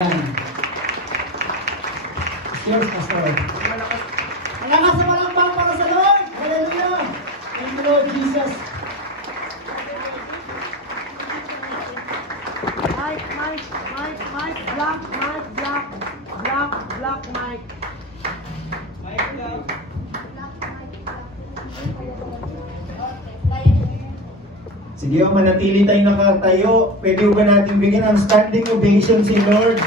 Yes, Pastor. Malakas na malakbang para sa Lord. Hallelujah. Thank you, Lord Jesus. Mike, block, Mike. Sige, manatili tayong nakatayo. Pwede ba natin bigyan ng standing ovation si Lord?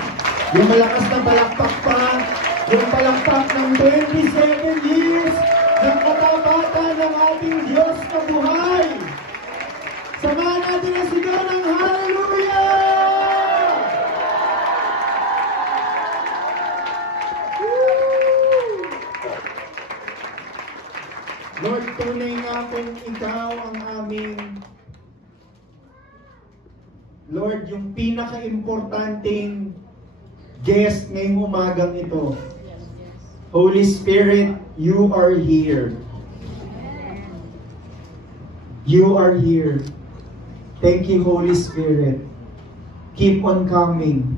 Yung malakas na palakpak pa, yung palakpak ng 27 years ng katapatan ng ating Diyos na buhay. Samahan natin ang sigaw ng Hallelujah! Lord, tunay nga kung ikaw ang aming Lord, yung pinaka-importanting guest ngayong umagang ito. Holy Spirit, you are here. You are here. Thank you, Holy Spirit. Keep on coming.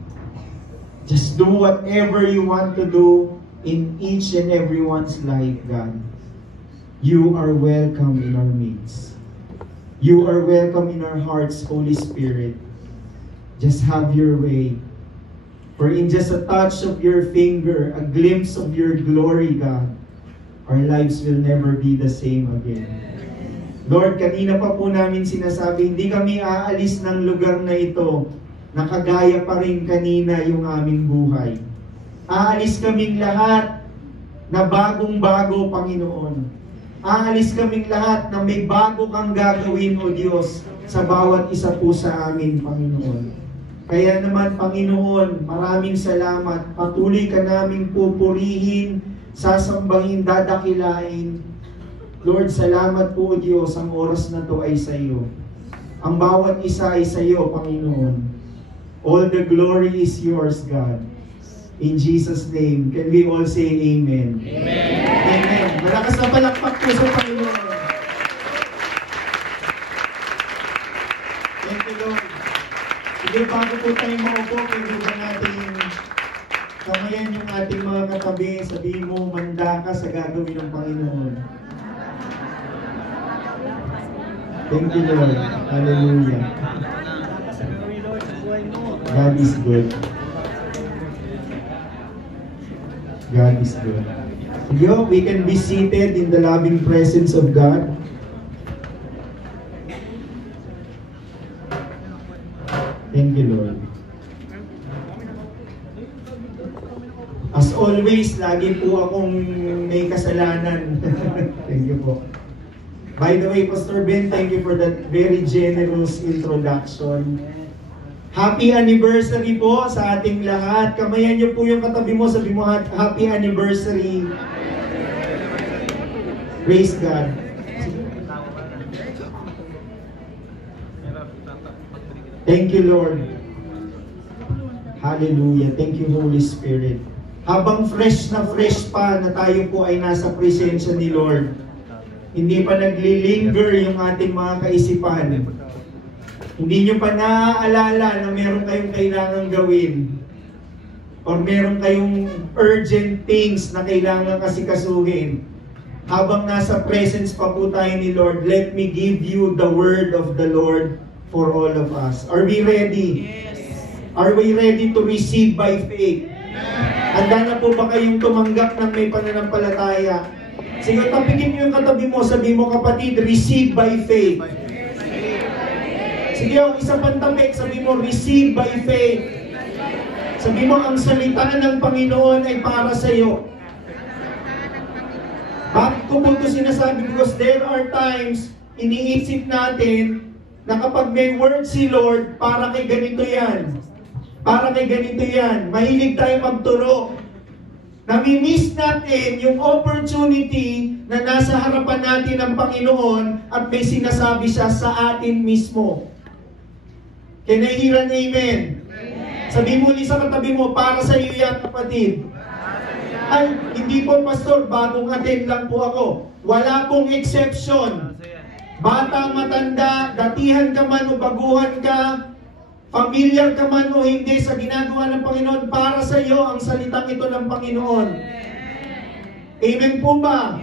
Just do whatever you want to do in each and everyone's life, God. You are welcome in our midst. You are welcome in our hearts, Holy Spirit. Just have your way. For in just a touch of your finger, a glimpse of your glory, God, our lives will never be the same again. Lord, kanina pa po namin sinasabi, hindi kami aalis ng lugar na ito, nakagaya pa rin kanina yung aming buhay. Aalis kaming lahat na bagong-bago, Panginoon. Aalis kaming lahat na may bago kang gagawin, O Diyos, sa bawat isa po sa amin, Panginoon. Kaya naman, Panginoon, maraming salamat. Patuloy ka naming pupurihin, sasambahin, dadakilain. Lord, salamat po, Diyos, ang oras na to ay sa iyo. Ang bawat isa ay sa iyo, Panginoon. All the glory is yours, God. In Jesus' name, can we all say Amen? Amen. Amen. Malakas na palakpak po sa Panginoon. Thank you, Lord. Sige, bago po tayo maupo, pwede ba natin kamayan yung ating mga katabi, sabihin mo, manda ka sa gagawin ng Panginoon. Thank you, Lord. Hallelujah. God is good. God is good. Sige, we can be seated in the loving presence of God. Thank you, Lord. As always, lagi po akong may kasalanan. Thank you po. By the way, Pastor Ben, thank you for that very generous introduction. Happy anniversary po sa ating lahat. Kamayan niyo po yung katabi mo, sabi mo, happy anniversary. Praise God. Thank you, Lord. Hallelujah. Thank you, Holy Spirit. Habang fresh na fresh pa na tayo po ay nasa presensya ni Lord, hindi pa naglilinger yung ating mga kaisipan. Hindi nyo pa naaalala na meron kayong kailangang gawin or meron kayong urgent things na kailangan kasikasuhin. Habang nasa presence pa po tayo ni Lord, let me give you the word of the Lord for all of us. Are we ready? Yes. Are we ready to receive by faith? Handa na po ba kayong tumanggap ng may pananampalataya? Sige, tapikin niyo yung katabi mo, sabi mo, kapatid, receive by faith. Sige, yung isa pang tapik, sabi mo, receive by faith. Sabi mo, ang salita ng Panginoon ay para sa iyo. Bakit ko po ito sinasabi? Because there are times, iniisip natin, na kapag may word si Lord, para kay ganito yan. Para kay ganito yan. Mahilig tayo magturo. Nami-miss natin yung opportunity na nasa harapan natin ng Panginoon at may sinasabi siya sa atin mismo. Can I hear an amen? Sabi mo ni sa katabi mo, para sa iyo yan, kapatid. Ay, hindi po, Pastor, bagong attend lang po ako. Wala pong exception. Bata, matanda, datihan ka man o baguhan ka, Familiar ka man o hindi sa ginagawa ng Panginoon, para sa iyo ang salitang ito ng Panginoon. Amen po ba?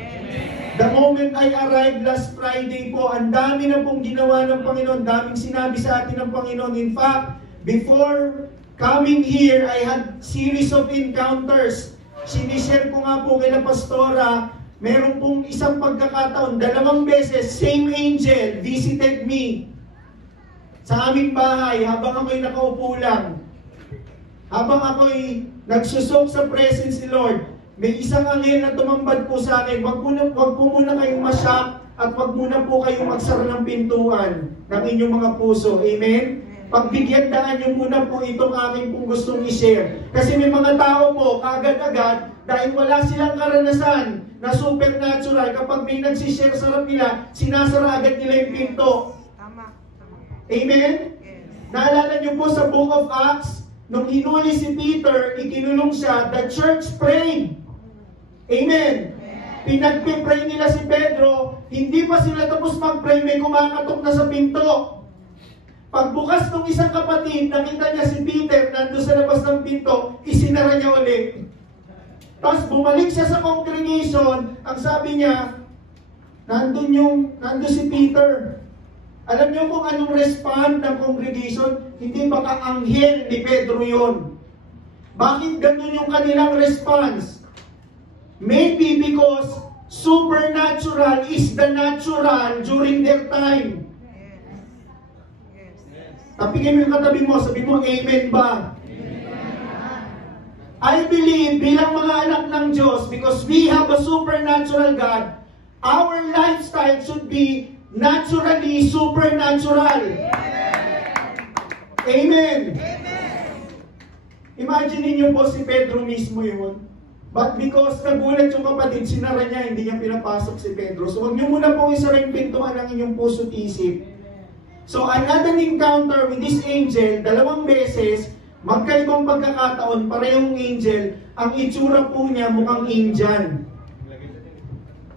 The moment I arrived last Friday po, ang dami na pong ginawa ng Panginoon, daming sinabi sa atin ng Panginoon. In fact, before coming here, I had series of encounters. Sinishare ko nga po kay na Pastora, meron pong isang pagkakataon, 2 beses, same angel visited me sa aming bahay habang ako'y nakaupo lang. Habang ako'y nagsusok sa presence ni Lord, may isang anghel na tumambad po sa akin. Wag po muna kayong masyak at wag muna po kayong magsara ng pintuan ng inyong mga puso. Amen? Pagbigyan daan nyo muna po itong aking pong gustong i-share. Kasi may mga tao po, agad-agad, dahil wala silang karanasan na supernatural, kapag may nagsishare sa harap nila, sinasara agad nila yung pinto. Amen? Naalala nyo po sa Book of Acts, nung hinuli si Peter, ikinulong siya, the church prayed. Amen? Pinagpipray nila si Pedro, hindi pa sila tapos mag-pray, may kumakatok na sa pinto. Pagbukas ng isang kapatid, nakita niya si Peter, nandun sa labas ng pinto, isinara niya ulit. Tapos bumalik siya sa congregation, ang sabi niya, nandun si Peter. Alam niyo kung anong respond ng congregation? Hindi baka anghel ni Pedro yon. Bakit ganun yung kanilang response? Maybe because supernatural is the natural during their time. Tapigin mo yung katabi mo, sabi mo, amen ba? I believe bilang mga anak ng Diyos, because we have a supernatural God, our lifestyle should be naturally supernatural. Amen. Imagine niyo po si Pedro mismo yun. But because nagulat yung kapatid, sinara niya, hindi niya pinapasok si Pedro. So huwag niyo muna pong isara yung pintuan ng inyong puso at isip. So I had an encounter with this angel 2 beses, magkaibang pagkakataon, parehong angel, ang itsura po niya mukhang Indian.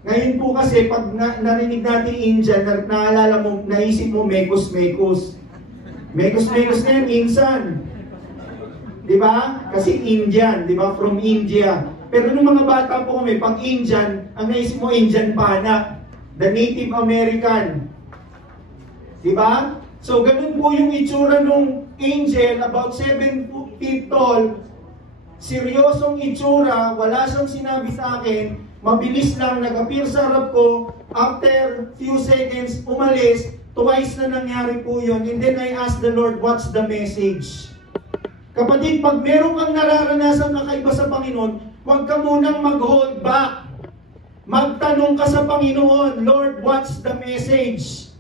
Ngayon po kasi, pag narinig natin Indian, naalala mo, naisip mo, mekus-mekus. Mekus-mekus na yan, insan. Diba? Kasi Indian, diba? From India. Pero nung mga bata po kami, pag Indian, ang naisip mo, Indian pana. The Native American. Diba? So, ganun po yung itsura nung angel, about 7 feet tall. Seryosong itsura, wala siyang sinabi sa akin, mabilis lang, nag-appear sa harap ko, after few seconds, umalis, twice na nangyari po yun, and then I asked the Lord, what's the message? Kapatid, pag meron kang nararanasan na kakaiba sa Panginoon, huwag ka munang mag-hold back. Magtanong ka sa Panginoon, Lord, what's the message?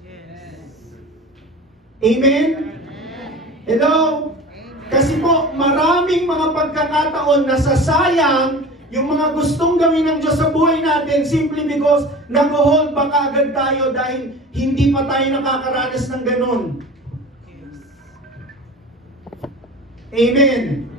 Amen? Hello? Kasi po, maraming mga pagkakataon na sasayang yung mga gustong gawin ng Diyos sa buhay natin simply because nag-hold back agad tayo dahil hindi pa tayo nakakaranas ng ganun. Amen.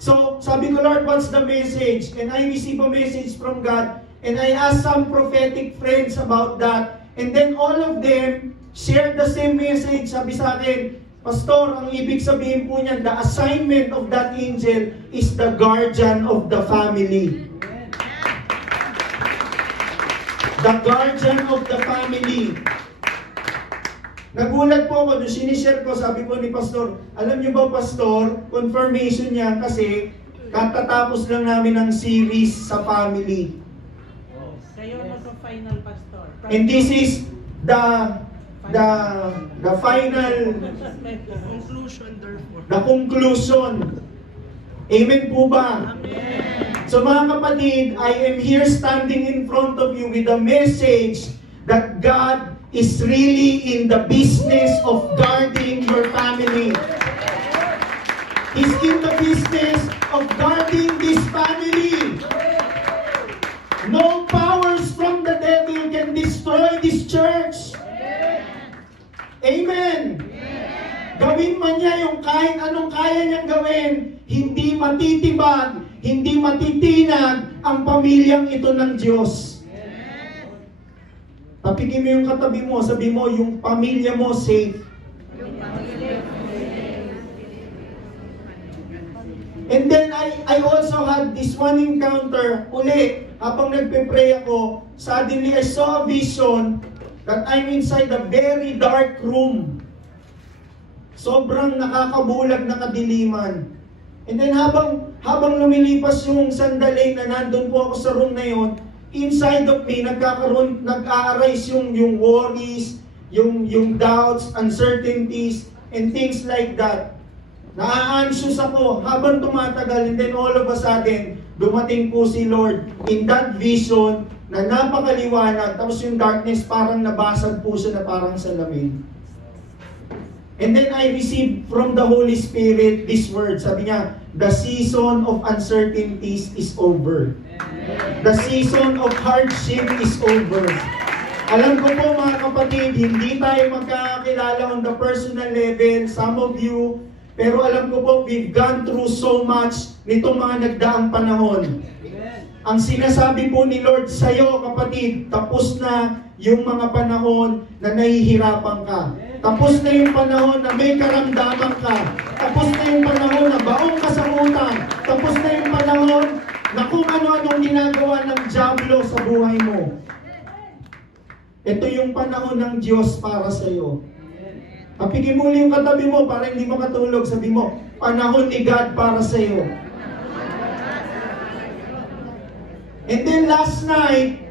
So, sabi ko, Lord, what's the message? And I receive a message from God. And I asked some prophetic friends about that. And then all of them shared the same message. Sabi sa akin, Pastor, ang ibig sabihin po niyan, the assignment of that angel is the guardian of the family. The guardian of the family. Nagulat po ako, nung sinishare ko, sabi po ni Pastor, alam niyo ba, Pastor, confirmation niya kasi katatapos lang namin ng series sa family. Kayo na sa final, Pastor. And this is the final conclusion, therefore. The conclusion. Amen po ba? Amen. So mga kapatid, I am here standing in front of you with a message that God is really in the business of guarding your family. He's in the business of guarding this family. No powers from the devil can destroy this church. Amen. Gawin man niya yung kahit anong kaya niyang gawin, hindi matitibag, hindi matitinag ang pamilyang ito ng Diyos. Tapigin mo yung katabi mo, sabi mo, yung pamilya mo safe. And then I also had this one encounter, uli, habang nagpe-pray ako, suddenly I saw a vision that I'm inside a very dark room. Sobrang nakakabulag na kadiliman. And then habang lumilipas yung sandali na nandun po ako sa room na yun, inside of me, nag-a-arise yung worries, yung doubts, uncertainties, and things like that. Na-anxious ako habang tumatagal, and then all of a sudden, dumating po si Lord in that vision na napakaliwanag, tapos yung darkness parang nabasag po siya na parang salamin. And then I received from the Holy Spirit this word. Sabi niya, the season of uncertainties is over. The season of hardship is over. Alam ko po mga kapatid, hindi tayo magkakilala on the personal level, some of you, pero alam ko po, we've gone through so much nitong mga nagdaang panahon. Ang sinasabi po ni Lord sa iyo, kapatid, tapos na yung mga panahon na nahihirapan ka. Tapos na yung panahon na may karamdaman ka. Tapos na yung panahon na baong ka sa utang. Tapos na yung panahon na kung ano-anong ginagawa ng dyablo sa buhay mo. Ito yung panahon ng Diyos para sa iyo. Kapigin mo yung katabi mo para hindi makatulog. Sabi mo, panahon ni God para sa iyo. And then last night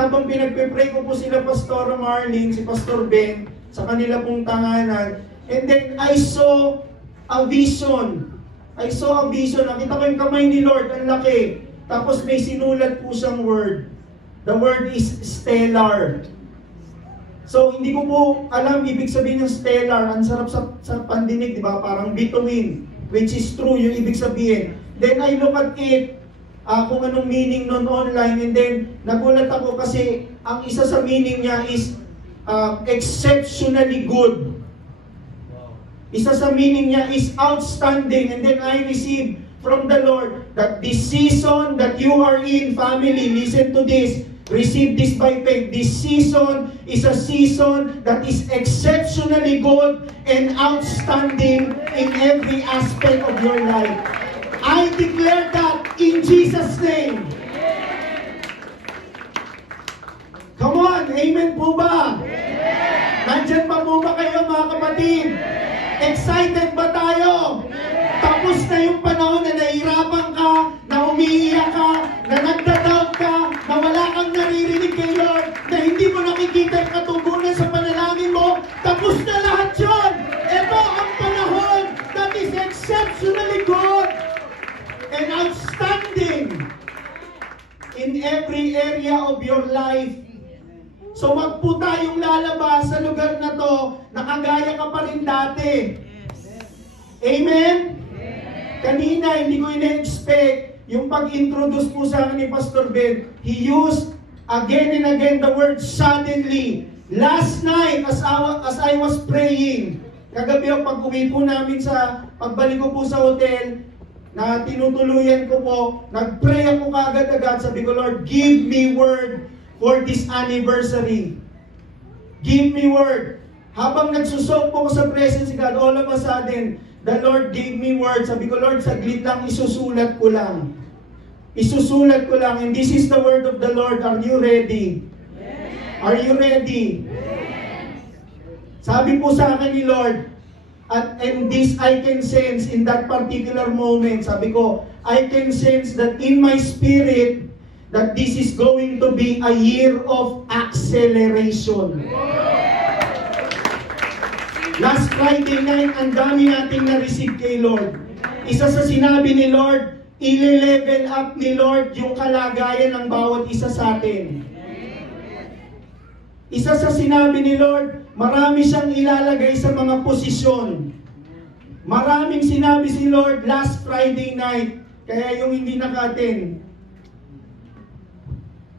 habang pinagpe-pray ko po sila Pastor Marlene, si Pastor Ben, sa kanila pong tahanan, and then I saw a vision. Nakita ko yung kamay ni Lord, ang laki. Tapos may sinulat po siyang word. The word is stellar. So, hindi ko po alam ibig sabihin ng stellar. Ang sarap sa pandinig, di ba? Parang bituin, which is true, yung ibig sabihin. Then I look at it, kung anong meaning nun online, and then nagulat ako kasi ang isa sa meaning niya is exceptionally good. Isa sa meaning niya is outstanding. And then I received from the Lord that this season that you are in, family, listen to this, receive this by faith. This season is a season that is exceptionally good and outstanding in every aspect of your life. I declare that in Jesus' name. Come on, amen po ba? Nandyan pa po ba kayo mga kapatid? Excited ba tayo? Tapos na yung panahon na nahihirapan ka, na umiiyak ka, na nagda-doubt ka, na wala kang naririnig kay Lord, na hindi mo nakikita yung katugunan sa panalangin mo. Tapos na lahat yun! Ito ang panahon that is exceptionally good and outstanding in every area of your life. So wag po tayong lalabas sa lugar na to, nakagaya ka pa rin dati. Amen? Kanina, hindi ko ina-expect yung pag-introduce po sa akin ni Pastor Ben. He used again and again the word suddenly. Last night, as I was praying, kagabi ang pag-uwi po namin pagbalik ko po sa hotel, na tinutuluyan ko po, nag-pray ako kaagad-agad, sabi ko, Lord, give me word for this anniversary. Give me word. Habang nagsusok po ko sa presence of God, all of a sudden, the Lord gave me word. Sabi ko, Lord, saglit lang, isusulat ko lang. Isusulat ko lang. And this is the word of the Lord. Are you ready? Yes. Are you ready? Yes. Sabi po sa akin ni Lord, and this I can sense in that particular moment. Sabi ko, I can sense that in my spirit, that this is going to be a year of acceleration. Last Friday night, ang dami nating na-receive kay Lord. Isa sa sinabi ni Lord, i-level up ni Lord yung kalagayan ng bawat isa sa atin. Isa sa sinabi ni Lord, marami siyang ilalagay sa mga posisyon. Maraming sinabi si Lord last Friday night, kaya yung hindi naka-attend,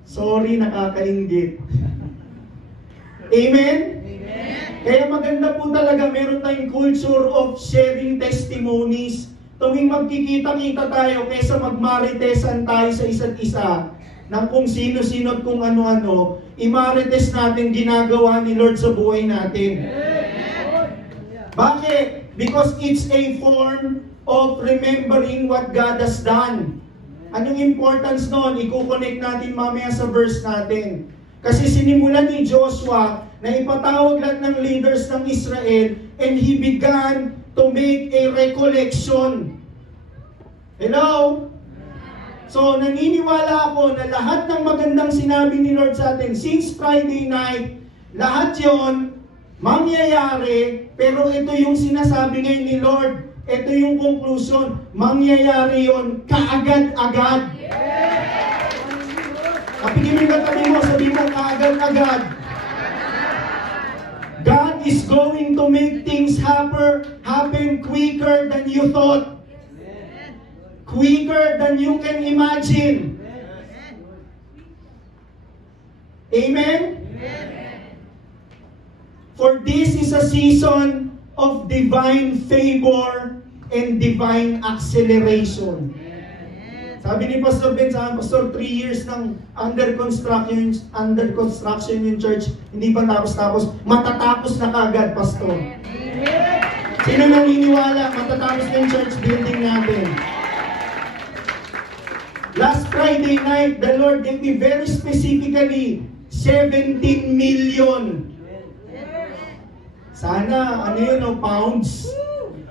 sorry, nakakainggit. Amen? Kaya maganda po talaga, meron tayong culture of sharing testimonies. Tuwing magkikita-kita tayo, kaysa magmaritesan tayo sa isa't isa, ng kung sino-sino at kung ano-ano, imarites natin ginagawa ni Lord sa buhay natin. Bakit? Because it's a form of remembering what God has done. Anong importance nun? I-connect natin mamaya sa verse natin. Kasi sinimulan ni Joshua na ipatawag lahat ng leaders ng Israel and he began to make a recollection. Hello? So, naniniwala ako na lahat ng magandang sinabi ni Lord sa atin since Friday night, lahat yon mangyayari, pero ito yung sinasabi ngayon ni Lord. Ito yung conclusion. Mangyayari yon kaagad-agad. Kapigin mo yung katabi mo, sabi mo kaagad-agad. God is going to make things happen quicker than you thought. Quicker than you can imagine. Amen? For this is a season of divine favor and divine acceleration. Sabi ni Pastor Ben sa akin, Pastor, 3 years ng under construction yung church, hindi pa tapos-tapos, matatapos na kagad, Pastor. Sino naniniwala, matatapos na yung church building natin? Last Friday night, the Lord gave me very specifically 17 million. Sana, ano yun, no, pounds.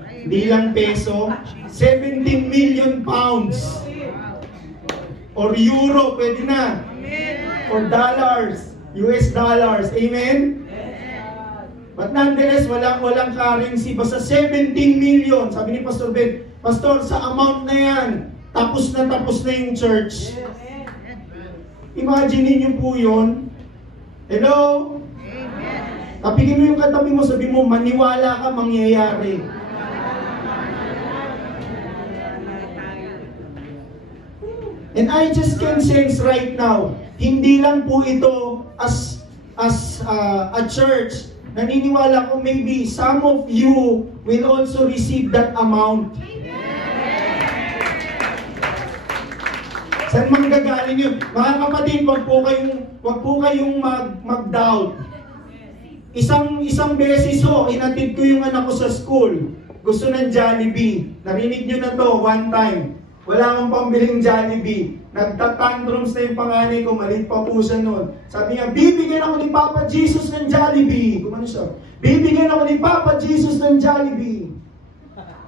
Hindi lang peso. 17 million pounds. Or euro, pwede na. Or dollars. US dollars. Amen? But nonetheless, walang currency. Basta 17 million. Sabi ni Pastor Ben, Pastor, sa amount na yan, tapos na yung church. Imagine niyo po yun. Hello? Kapigin mo yung katabi mo, sabi mo, maniwala ka, mangyayari. And I just can sense right now, hindi lang po ito as a church, naniniwala ko maybe some of you will also receive that amount. Saan manggagaling yun? Mga kapatid, wag po kayong mag-doubt. Isang beses inatid ko yung anak ko sa school. Gusto ng Jollibee. Narinig nyo na to, one time. Wala akong pambiling Jollibee. Nagtatantrums na yung panganay ko, maliit pa po siya noon. Sabi niya, bibigyan ako ni Papa Jesus ng Jollibee. Kumano siya? Bibigyan ako ni Papa Jesus ng Jollibee.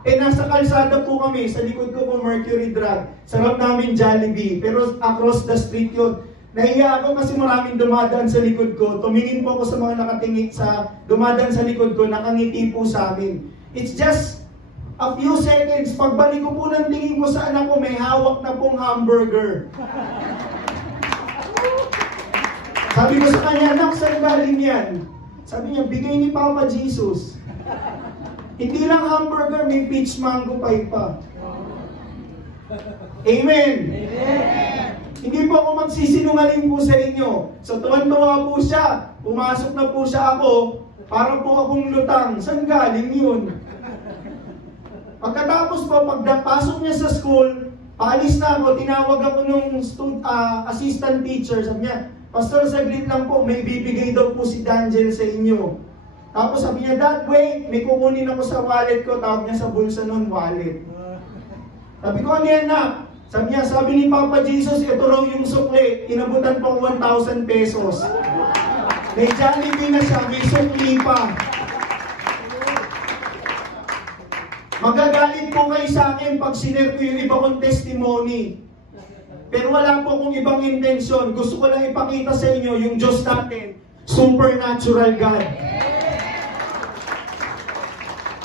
Nasa kalsada po kami, sa likod ko po Mercury Drug. Sarap namin Jollibee, pero across the street yun. Nahiya ako kasi maraming dumadaan sa likod ko. Tumingin po ako sa mga nakatingin sa dumadaan sa likod ko, nakangiti po sa amin. It's just a few seconds. Pagbalik ko po ng tingin ko sa anak ko, may hawak na pong hamburger. Sabi ko sa kanya, anak, saan galing yan? Sabi niya, bigay ni Papa Jesus. Hindi lang hamburger, may peach mango pie pa. Amen. Hindi po ako magsisinungaling po sa inyo. So tuwan-tuwa po siya. Pumasok na po siya ako. Para po akong lutang. Saan galing yun? Pagkatapos po, pagpasok niya sa school, paalis na ako, tinawag ako nung assistant teacher. Sabi niya, Pastor, saglit lang po, may bibigay daw po si Dangel sa inyo. Tapos sabi niya, that way, may kukunin ako sa wallet ko. Tawag niya sa bulsa nun, wallet. Sabi ko, ano yan na? Sabi niya, sabi ni Papa Jesus, ito raw yung sukli. Inabutan pang 1,000 pesos. May Jollibee na siya, may sukli pa. Magagalit po kayo sa akin pag sinare ko yung iba kong testimony. Pero wala po akong ibang intensyon. Gusto ko lang ipakita sa inyo yung Diyos natin, supernatural God.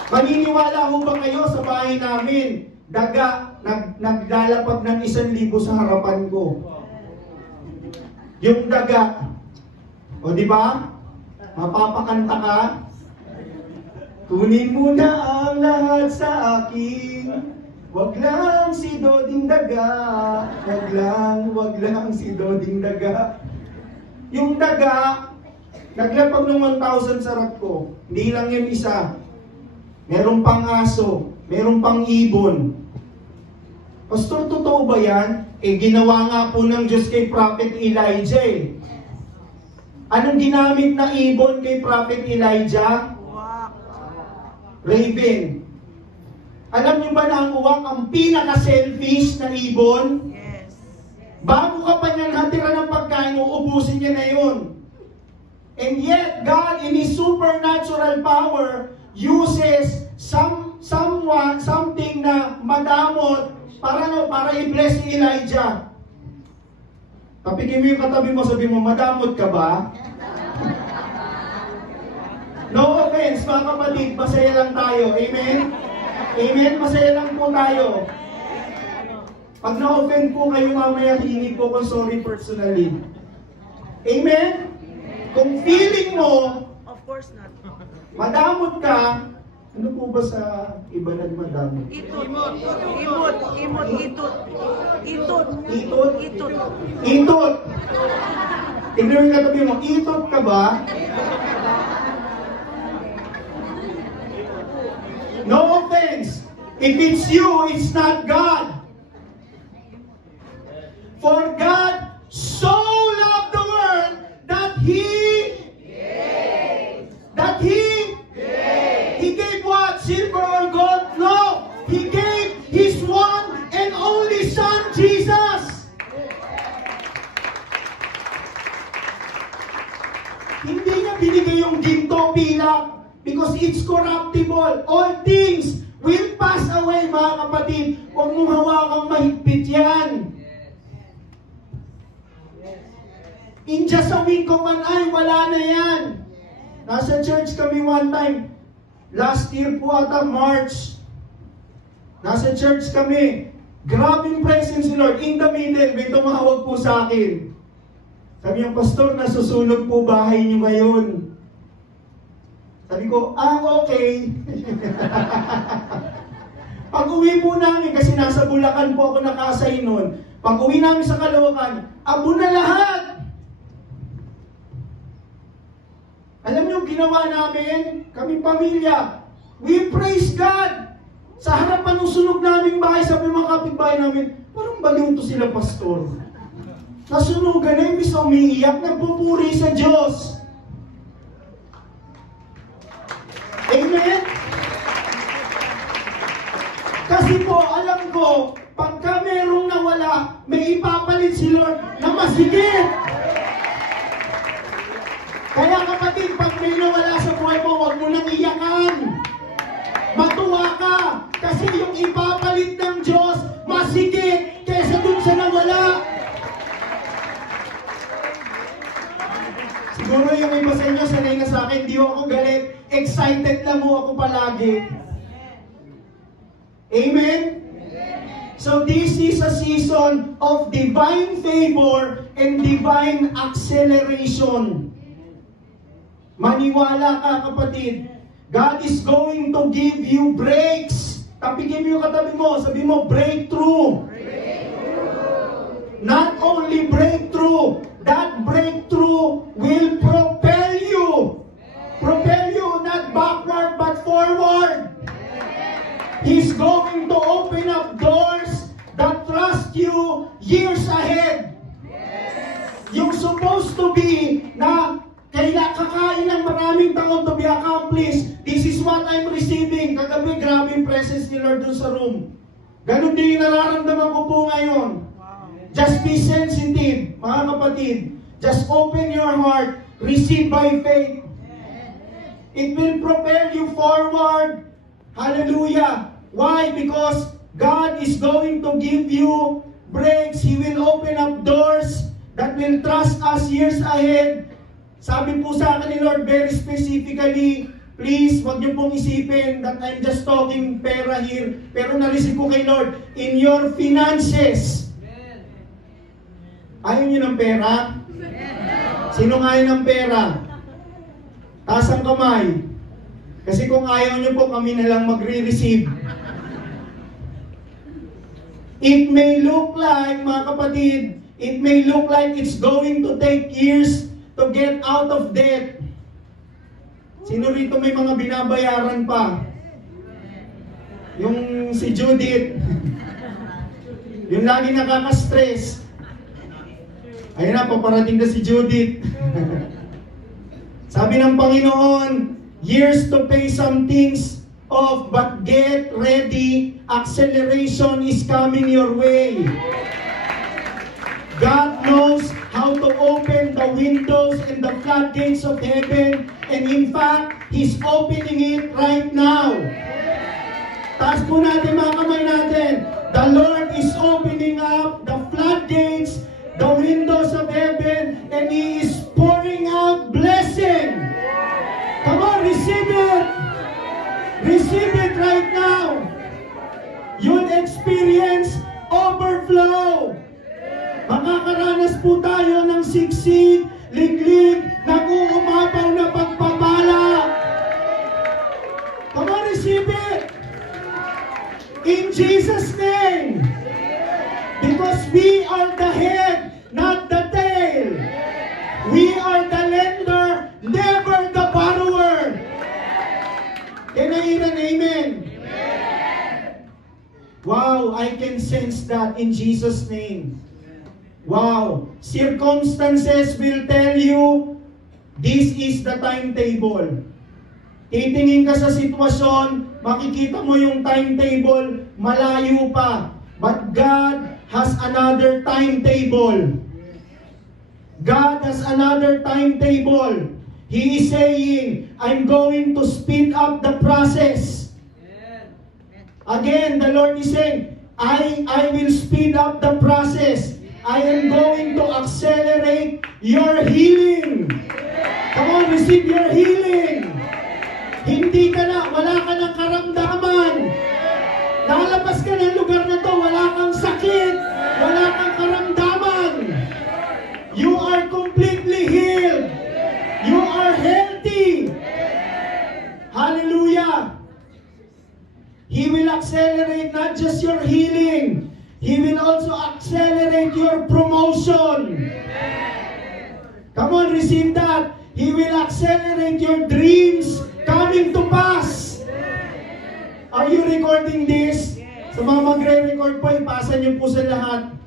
Maniniwala ho ba kayo sa bahay namin? Daga, naglalapag ng 1,000 sa harapan ko. Yung daga, o di ba? Mapapakanta ka? Kunin mo na ang lahat sa akin. Wag lang si Doding Daga. Wag lang si Doding Daga. Yung daga, naglapag ng 1,000 sa harap ko. Hindi lang yun isa. Meron pang aso. Meron pang ibon. Pastor, totoo ba yan? Ginawa nga po ng Diyos kay Prophet Elijah eh. Anong ginamit na ibon kay Prophet Elijah? Raven. Alam niyo ba na ang uwak ang pinaka-selfish na ibon? Yes. Bago ka pa niyan hatira ng pagkain, uubusin niya na yun. And yet, God in His supernatural power uses something na madamot para i-bless si Elijah. Kapigin mo yung katabi mo, sabi mo, madamot ka ba? No offense, mga kapatid, masaya lang tayo. Amen? Amen? Masaya lang po tayo. Pag na-offend po kayo mamaya, hihingi po ko sorry personally. Amen? Kung feeling mo, Of course not. madamot ka, ano po ba sa iba nagmadamot? Itot. Itot. Itot? Itot. Itot! Tignan mo yung katabi mo, itot ka ba? No offense. If it's you, it's not God. For God so loved the world that He gave what? Silver or gold? No. He gave His one and only Son, Jesus. Hindi niya binigay yung ginto pilak because it's corruptible. All things will pass away, mga kapatid. Huwag mong hawakang mahigpit yan. In just a week of an eye, wala na yan. Nasa church kami one time. Last year po ata, March. Nasa church kami. Grabing presence ni Lord. In the middle, may tumawag po sa akin. Sabi niya, Pastor, nasusunog po bahay niyo ngayon. Sabi ko, okay. Pag uwi po namin, kasi nasa Bulacan po ako nakasay noon. Pag uwi namin sa Caloocan, abo na lahat. Alam niyo, ginawa namin, kaming pamilya, we praise God. Sa harapan ng sunog naming bahay, sabi mga kapitbahay namin, parang baliw to sila, Pastor. Nasunugan na, imbis na umiiyak, nagpupuri sa Diyos. Amen? Kasi po, alam ko, pagka merong nawala, may ipapalit si Lord na masigit. Kaya kapatid, pag may nawala sa buhay mo, huwag mo nang iyakan. Matuwa ka. Kasi yung ipapalit ng Diyos, masigit kaysa dun sa nawala. Siguro yung iba sa inyo, sanay na sa akin, di ako galit. Excited lang mo ako palagi. Amen? So this is a season of divine favor and divine acceleration. Maniwala ka, kapatid. God is going to give you breaks. Tapigin mo yung katabi mo. Sabi mo, breakthrough. Not only breakthrough, that breakthrough will propel you. Propel you not backward but forward. He's going to open up doors that trust you years ahead. Yung supposed to be na kakain ng maraming taon to be accomplished. This is what I'm receiving. Kagabi, grabe yung presence ni Lord dun sa room. Ganon din yung nararamdaman ko po ngayon. Just be sensitive, mga kapatid. Just open your heart. Receive by faith. It will propel you forward. Hallelujah. Why? Because God is going to give you breaks. He will open up doors that will trust us years ahead. Sabi po sa akin ni Lord very specifically, please, wag niyo pong isipin that I'm just talking pera here. Pero na-receive ko kay Lord, in your finances. Ayaw niyo ng pera? Sino ayaw ng pera? Taas ang kamay. Kasi kung ayaw niyo po, kami na lang magre-receive. It may look like, mga kapatid, it may look like it's going to take years to get out of debt. Sino rito may mga binabayaran pa? Yung si Judith. Yung lagi nakaka-stress. Ayun na, paparating na si Judith. Sabi ng Panginoon, years to pay some things, off, but get ready. Acceleration is coming your way. God knows how to open the windows and the floodgates of heaven, and in fact, He's opening it right now. Taas po natin mga kamay natin. The Lord is opening up the floodgates, the windows of heaven, and He is pouring out blessing. Come on, receive it. Receive it right now. You'll experience overflow. Makakaranas po tayo ng siksik, liglig, nag-uumapaw na pagpapala. Come on, receive it. In Jesus' name. Because we are the head, not the tail. We are the lender, never the borrower. Can I hear an amen? Wow, I can sense that in Jesus' name. Wow, circumstances will tell you, this is the timetable. Titingin ka sa sitwasyon, makikita mo yung timetable, malayo pa. But God has another timetable. God has another timetable. He is saying, I'm going to speed up the process. Again, the Lord is saying, I will speed up the process. I am going to accelerate your healing. Come on, receive your healing. Hindi ka na, wala ka ng karamdaman. Nakalabas ka ng lugar na to, wala kang sakit, wala kang karamdaman. You are completely healed. You are healthy. Hallelujah. He will accelerate not just your healing, He will also accelerate your promotion. Come on, receive that. He will accelerate your dreams coming to pass. Are you recording this? Sa mga magre-record po, ipasa niyo po sa lahat.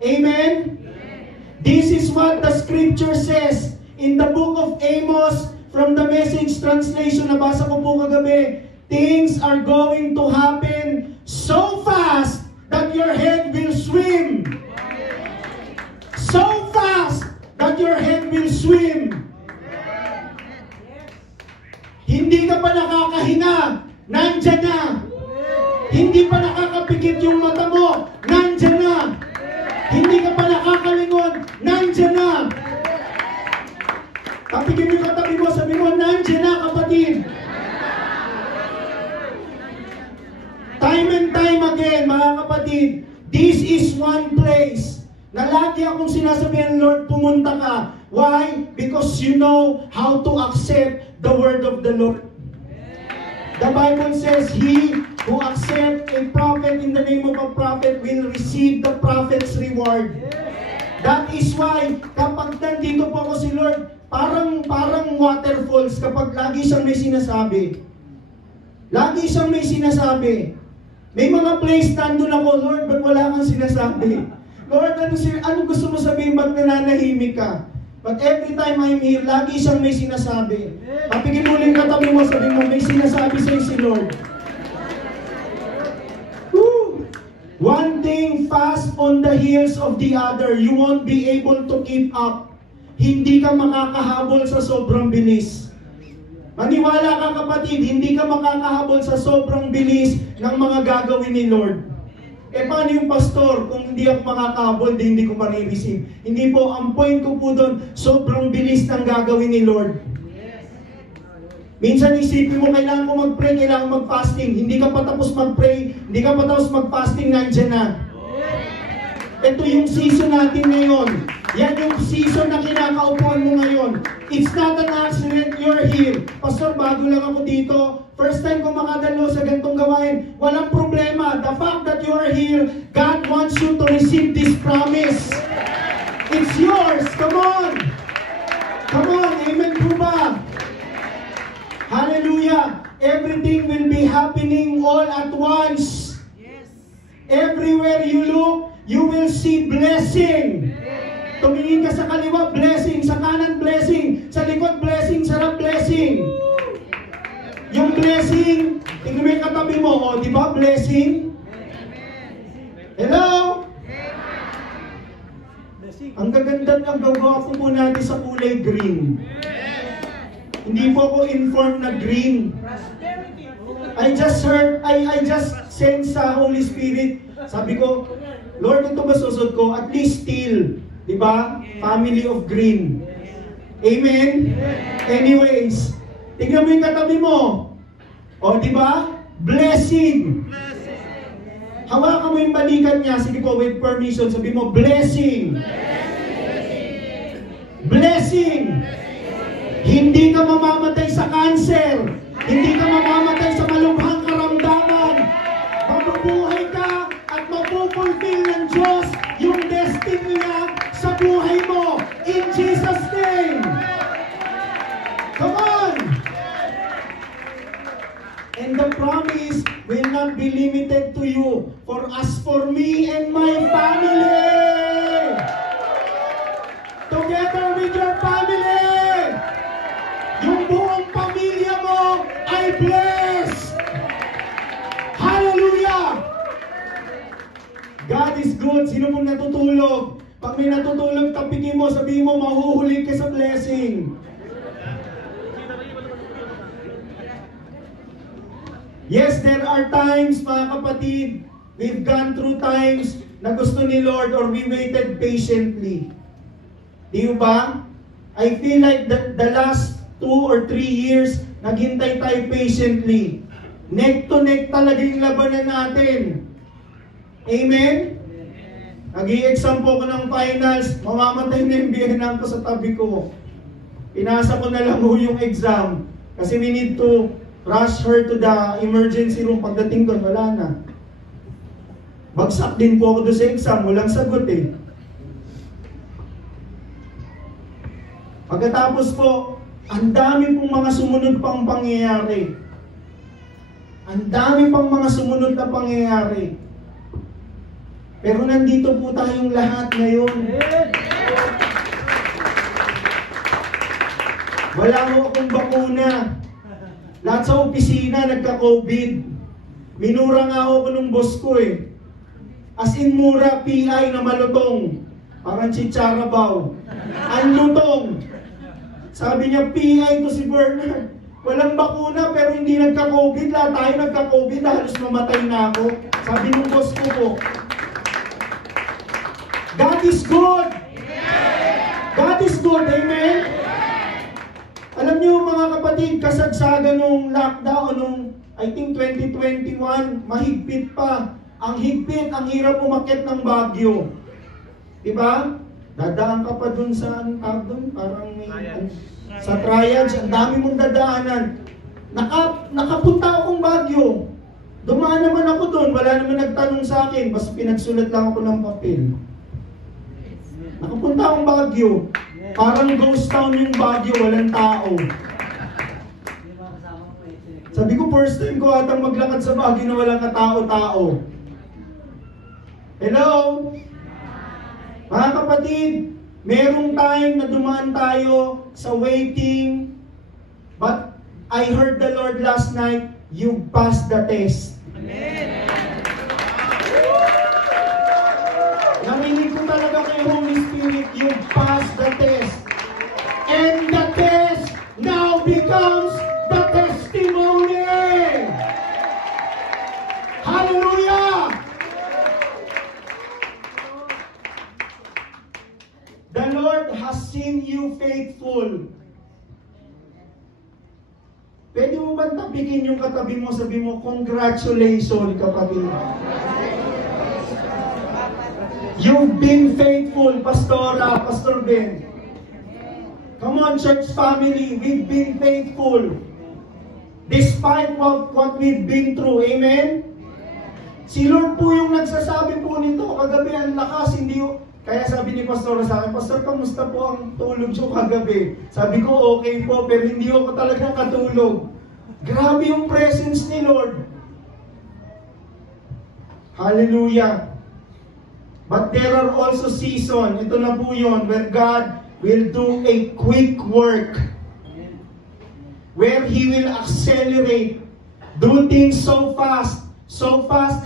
Amen? This is what the scripture says in the book of Amos from the Message translation. Nabasa ko po kagabi. Things are going to happen so fast that your head will swim. So fast that your head will swim. Hindi ka pa nakakahinga, nandyan na. Hindi pa nakakapikit yung mata mo, nandyan na. Hindi ka pa nakakalingon, nandyan na. Kapigin yung katabi mo, sabi mo, nandyan na kapatid. Time and time again, mga kapatid, this is one place na lagi akong sinasabihan, Lord, pumunta ka. Why? Because you know how to accept the word of the Lord. The Bible says, he who accepts a prophet in the name of a prophet will receive the prophet's reward. That is why, kapag nandito po ako si Lord, parang waterfalls kapag lagi siyang may sinasabi. Lagi siyang may sinasabi. May mga place nandun ako, Lord, ba't wala kang sinasabi? Lord, ano gusto mo sabihin, ba't nananahimik ka? But every time I'm here, lagi siyang may sinasabi. Papigin mo lang katabi mo, sabi mo, may sinasabi sa'yo si Lord. Woo! One thing fast on the heels of the other. You won't be able to keep up. Hindi ka makakahabol sa sobrang bilis. Maniwala ka kapatid, hindi ka makakahabol sa sobrang bilis ng mga gagawin ni Lord. Eh paano yung pastor? Kung hindi ako makakahabol, hindi ko marireceive. Hindi po, ang point ko po doon, sobrang bilis ng gagawin ni Lord. Minsan isipin mo, kailangan ko mag-pray, kailangan mag-fasting. Hindi ka pa tapos mag-pray, hindi ka pa tapos mag-fasting, nandyan na. Ito yung season natin ngayon. Yan yung season na kinakaupuan mo ngayon. It's not an accident you're here. Pastor, bago lang ako dito. First time ko makadalo sa gantong gawain. Walang problema. The fact that you are here, God wants you to receive this promise. It's yours. Come on. Come on. Amen po ba? Hallelujah. Everything will be happening all at once. Everywhere you look, you will see blessing. Tumingin ka sa kaliwa, blessing. Sa kanan, blessing. Sa likod, blessing. Sarap, blessing. Yung blessing, Tingnan mo yung katabi mo, o, di ba, blessing? Hello? Ang gaganda ng gagawa po natin sa kulay green. Hindi po ako informed na green. I just heard, I just sensed sa Holy Spirit. Sabi ko, Lord, ito ba susod ko? At least still. Di ba? Family of green. Amen? Anyways, tingnan mo yung katabi mo. O, di ba? Blessing. Hawakan mo yung balikan niya. Sige po, with permission. Sabi mo, blessing. Blessing. Hindi ka mamamatay sa cancer. Hindi ka mamamatay sa malubhang karamdaman. Mabubuhay ka at mapupulfill ng Diyos yung destiny niya sa buhay mo. In Jesus' name. Come on. And the promise will not be limited to you. For as for me and my family, together with your family, yung buong pamilya mo ay blessed. Hallelujah! God is good. Sino pong natutulog? Pag may natutulog, tapikin mo, sabihin mo, mahuhuli ka sa blessing. Yes, there are times, mga kapatid, we've gone through times na gusto ni Lord or we waited patiently. Di ba? I feel like the last 2 or 3 years, naghintay tayo patiently. Neck to neck talaga yung labanan natin. Amen? Nag-i-exam po ko ng finals, mamamatay na yung biyanan ko sa tabi ko. Pinasa ko na lang ho yung exam. Kasi we need to rush her to the emergency room. Pagdating doon, wala na. Bagsak din po ako doon sa exam, walang sagot eh. Pagkatapos po, ang dami pong mga sumunod pang pangyayari. Ang dami pang mga sumunod na pangyayari. Pero nandito po tayong lahat ngayon. Wala mo akong bakuna. Lahat sa opisina nagka-COVID. Minura nga ako nung boss ko eh. As in mura, PI na malutong. Parang chicharabaw. Ang lutong. Sabi niya, PI to si Bernard. Walang bakuna pero hindi nagka-COVID. Lahat tayo nagka-COVID. Halos mamatay na ako. Sabi ng boss ko po. God is good. God is good. Amen? Alam niyo mga kapatid, kasagsagan nung lockdown, nung I think 2021, mahigpit pa. Ang higpit, ang hirap umakyat ng Baguio. Diba? Dadaan ka pa dun sa, parang may, sa triage, ang dami mong dadaanan. Nakapunta akong Baguio. Dumaan naman ako dun, wala naman nagtanong sa akin, basta pinagsulat lang ako ng papel. Nakapunta akong Baguio. Parang ghost town yung Baguio, walang tao. Sabi ko, first time ko atang maglakad sa Baguio na walang katao-tao. Hello? Mga kapatid, merong time na dumaan tayo sa waiting, but I heard the Lord last night, you passed the test. Amen. Narinig ko talaga kay Holy Spirit, you passed the test. And the test now becomes the testimony. Hallelujah! The Lord has seen you faithful. Pwede mo ba tapikin yung katabi mo, sabi mo, congratulations, kapatid. You've been faithful, Pastora, Pastor Ben. Come on, church family, we've been faithful. Despite what we've been through, amen? Si Lord po yung nagsasabi po nito, kagabi ang lakas, hindi. Kaya sabi ni Pastor sa akin, Pastor, kamusta po ang tulog siyo kagabi? Sabi ko, okay po, pero hindi ako talaga katulog. Grabe yung presence ni Lord. Hallelujah. But there are also seasons, ito na po yun, where God will do a quick work. Where He will accelerate Do things so fast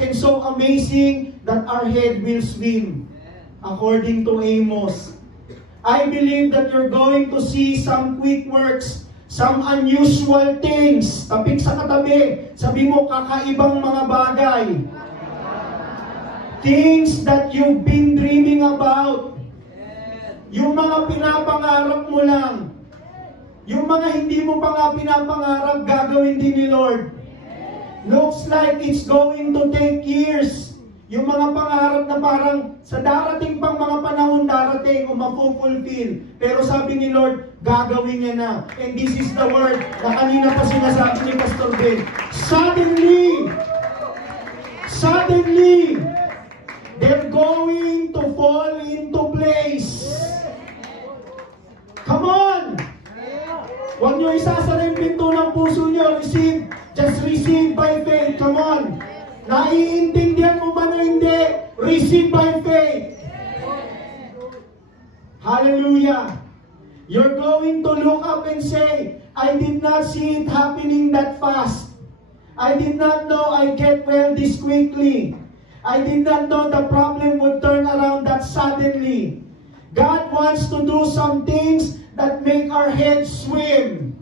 and so amazing that our head will swim. According to Amos. I believe that you're going to see some quick works, some unusual things. Tapik sa katabi, sabi mo kakaibang mga bagay. Things that you've been dreaming about. Yung mga pinapangarap mo lang. Yung mga hindi mo pa nga pinapangarap, gagawin din ni Lord. Looks like it's going to take years. Yung mga pangarap na parang sa darating pang mga panahon darating o mapupulfill. Pero sabi ni Lord, gagawin niya na. And this is the word na kanina pa sinasabi ni Pastor Ben. Suddenly, they're going to fall into place. Come on! Huwag nyo isasara yung pinto ng puso nyo. Receive. Just receive by faith. Come on. Naiintindihan mo ba na hindi? Receive by faith. Hallelujah. You're going to look up and say, I did not see it happening that fast. I did not know I'd get well this quickly. I did not know the problem would turn around that suddenly. God wants to do some things that make our heads swim.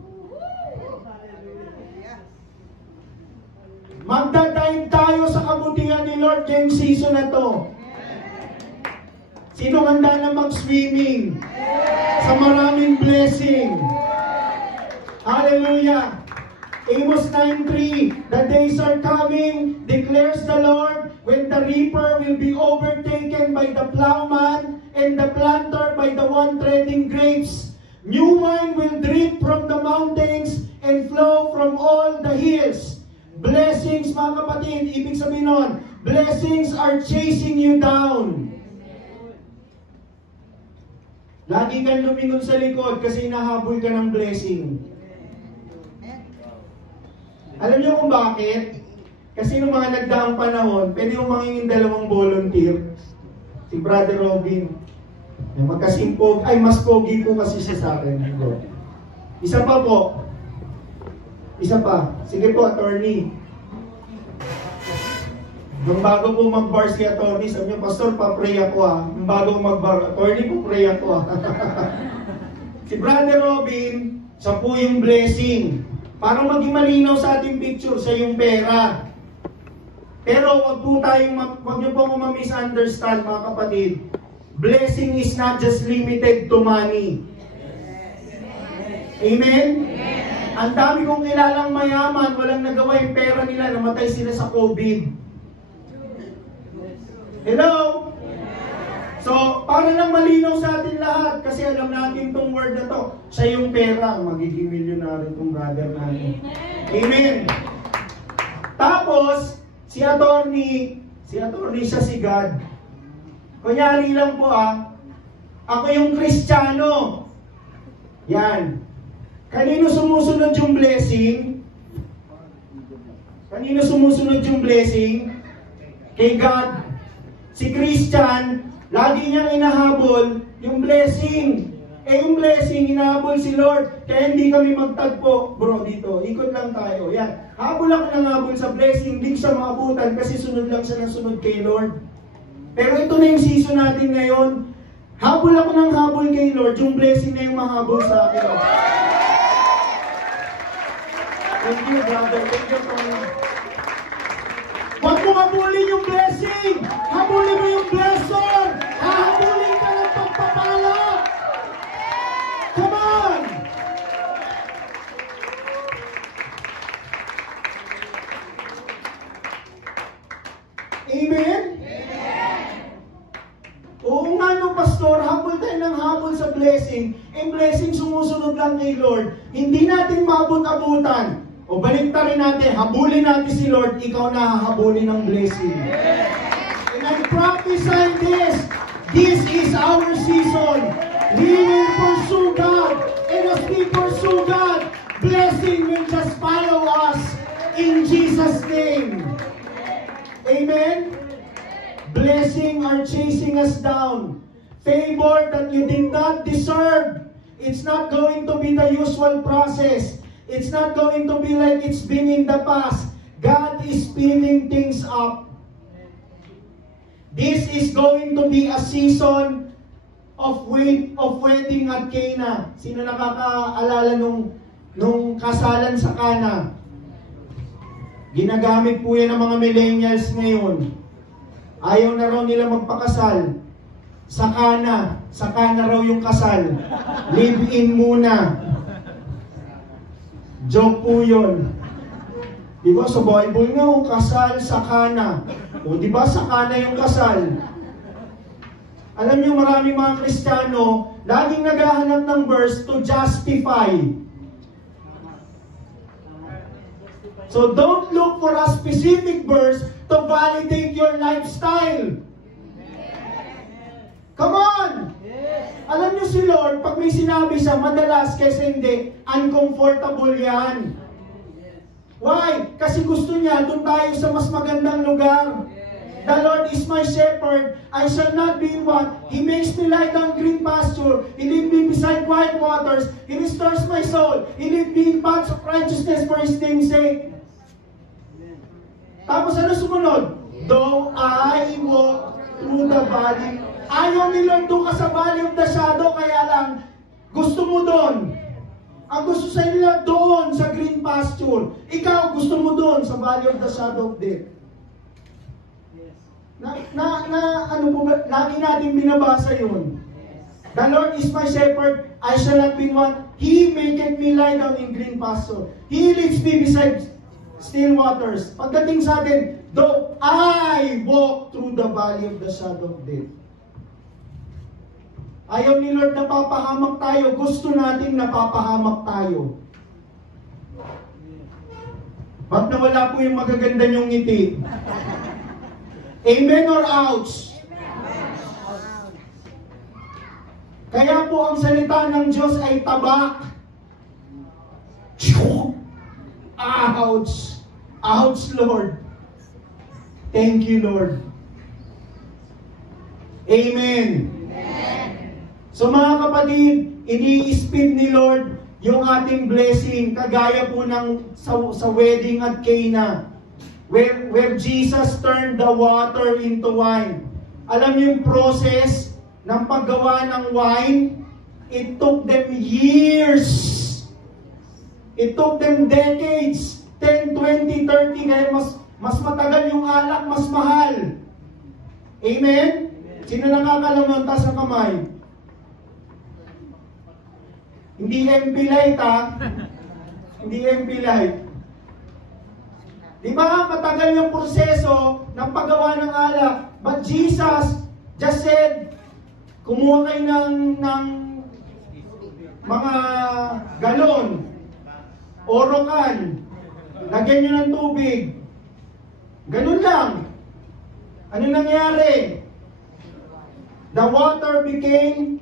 Magdadive tayo sa kabutihan ni Lord ngayong season na to. Sino handa na mag-swimming sa maraming blessing? Hallelujah! Amos 9:3, the days are coming, declares the Lord, when the reaper will be overtaken by the plowman and the planter by the one treading grapes. New wine will drip from the mountains and flow from all the hills. Blessings, mga kapatid, ibig sabihin nun, blessings are chasing you down. Lagi kang lumingon sa likod kasi nahabol ka ng blessing. Alam niyo kung bakit? Kasi nung mga nagdaang panahon, pwede yung mangingin dalawang volunteer. Si Brother Robin. Magkasimpog, ay mas pogi po kasi siya sa akin. Isa pa po. Isa pa. Sige po, attorney. Nung bago po mag-bar si attorney, sabi niyo, Pastor, pa-pray ako Nung bago mag-bar, attorney, pa-pray ako Si Brother Robin, siya po yung blessing. Para maging malinaw sa ating picture, siya yung pera. Pero wag niyo po akong ma-misunderstand, mga kapatid. Blessing is not just limited to money. Amen? Ang dami kong kilalang mayaman, walang nagawa yung pera nila, namatay sila sa COVID. Hello? So, para lang malinaw sa atin lahat, kasi alam natin tong word na to, siya yung pera, magiging milyonaryo tong brother natin. Amen? Tapos, si attorney siya si God. Kunyari lang po ako yung Kristiyano. Yan. Kanino sumusunod yung blessing? Kanino sumusunod yung blessing? Kay God. Si Christian, lagi niyang inahabol yung blessing. Yung blessing, inahabol si Lord. Kaya hindi kami magtagpo. Bro, dito, ikot lang tayo. Yan. Habol ako ng habol sa blessing. Hindi siya maabutan kasi sunod lang siya ng sunod kay Lord. Pero ito na yung season natin ngayon. Habol ako ng habol kay Lord. Yung blessing na yung mahabol sa akin. Thank you, brother. Thank you, brother. Huwag mo habulin yung blessing! Habulin mo yung blessor! Hahabulin ka ng pagpapala! Come on! Amen? Oo nga no, Pastor, habol tayo ng habol sa blessing. Blessing sumusunod lang kay Lord. Hindi natin maabot-abutan. O baliktarin natin, habulin natin si Lord, ikaw na hahabulin ng blessing. And I prophesy this is our season. We will pursue God. And as we pursue God, blessing will just follow us in Jesus' name. Amen? Blessing are chasing us down. Favor that you did not deserve. It's not going to be the usual process. It's not going to be like it's been in the past. God is speeding things up. This is going to be a season of wedding at Cana. Sino nakakaalala nung kasalan sa Cana? Ginagamit po yan ng mga millennials ngayon. Ayaw na raw nila magpakasal. Sa Cana raw yung kasal. Live-in muna. Joke po yun. Diba sa Bible nga, kasal sa Cana. O diba sa Cana yung kasal? Alam niyo, maraming mga Kristiyano, laging naghahanap ng verse to justify. So don't look for a specific verse to validate your lifestyle. Come on! Alam niyo si Lord, pag may sinabi siya, madalas kaysa hindi, uncomfortable yan. Why? Kasi gusto niya, doon tayo sa mas magandang lugar. The Lord is my shepherd, I shall not be in want. He makes me lie down green pasture. He leads me beside quiet waters. He restores my soul. He leads me in paths of righteousness for His name's sake. Tapos ano sumunod? Though I walk through the valley. Ayaw ni Lord doon ka sa valley of the shadow, kaya lang gusto mo doon. Ang gusto sa nila doon sa green pasture. Ikaw gusto mo doon sa valley of the shadow of death. Ano po ba? Lagi natin binabasa yun. The Lord is my shepherd, I shall not be in want. He maketh me lie down in green pasture. He leads me beside still waters. Pagdating sa atin, though I walk through the valley of the shadow of death. Ayaw ni Lord na papahamak tayo. Gusto natin napapahamak tayo. Ba't nawala po yung magaganda niyong ngiti? Amen or ouch? Kaya po ang salita ng Diyos ay tabak. Ouch! Ouch, Lord! Thank you, Lord. Amen. So mga kapatid, ini-speed ni Lord yung ating blessing, kagaya po ng sa wedding at Cana, where Jesus turned the water into wine. Alam niyo yung process ng paggawa ng wine? It took them years. It took them decades. 10, 20, 30, kaya mas matagal yung alak, mas mahal. Amen? Sino nakakalam taas ang kamay? Hindi MP Light, ha? Hindi MP Light. Di ba, matagal yung proseso ng paggawa ng alak. But Jesus just said, kumuha kayo ng mga galon, orokan, lagyan nyo ng tubig. Ganun lang. Ano nangyari? The water became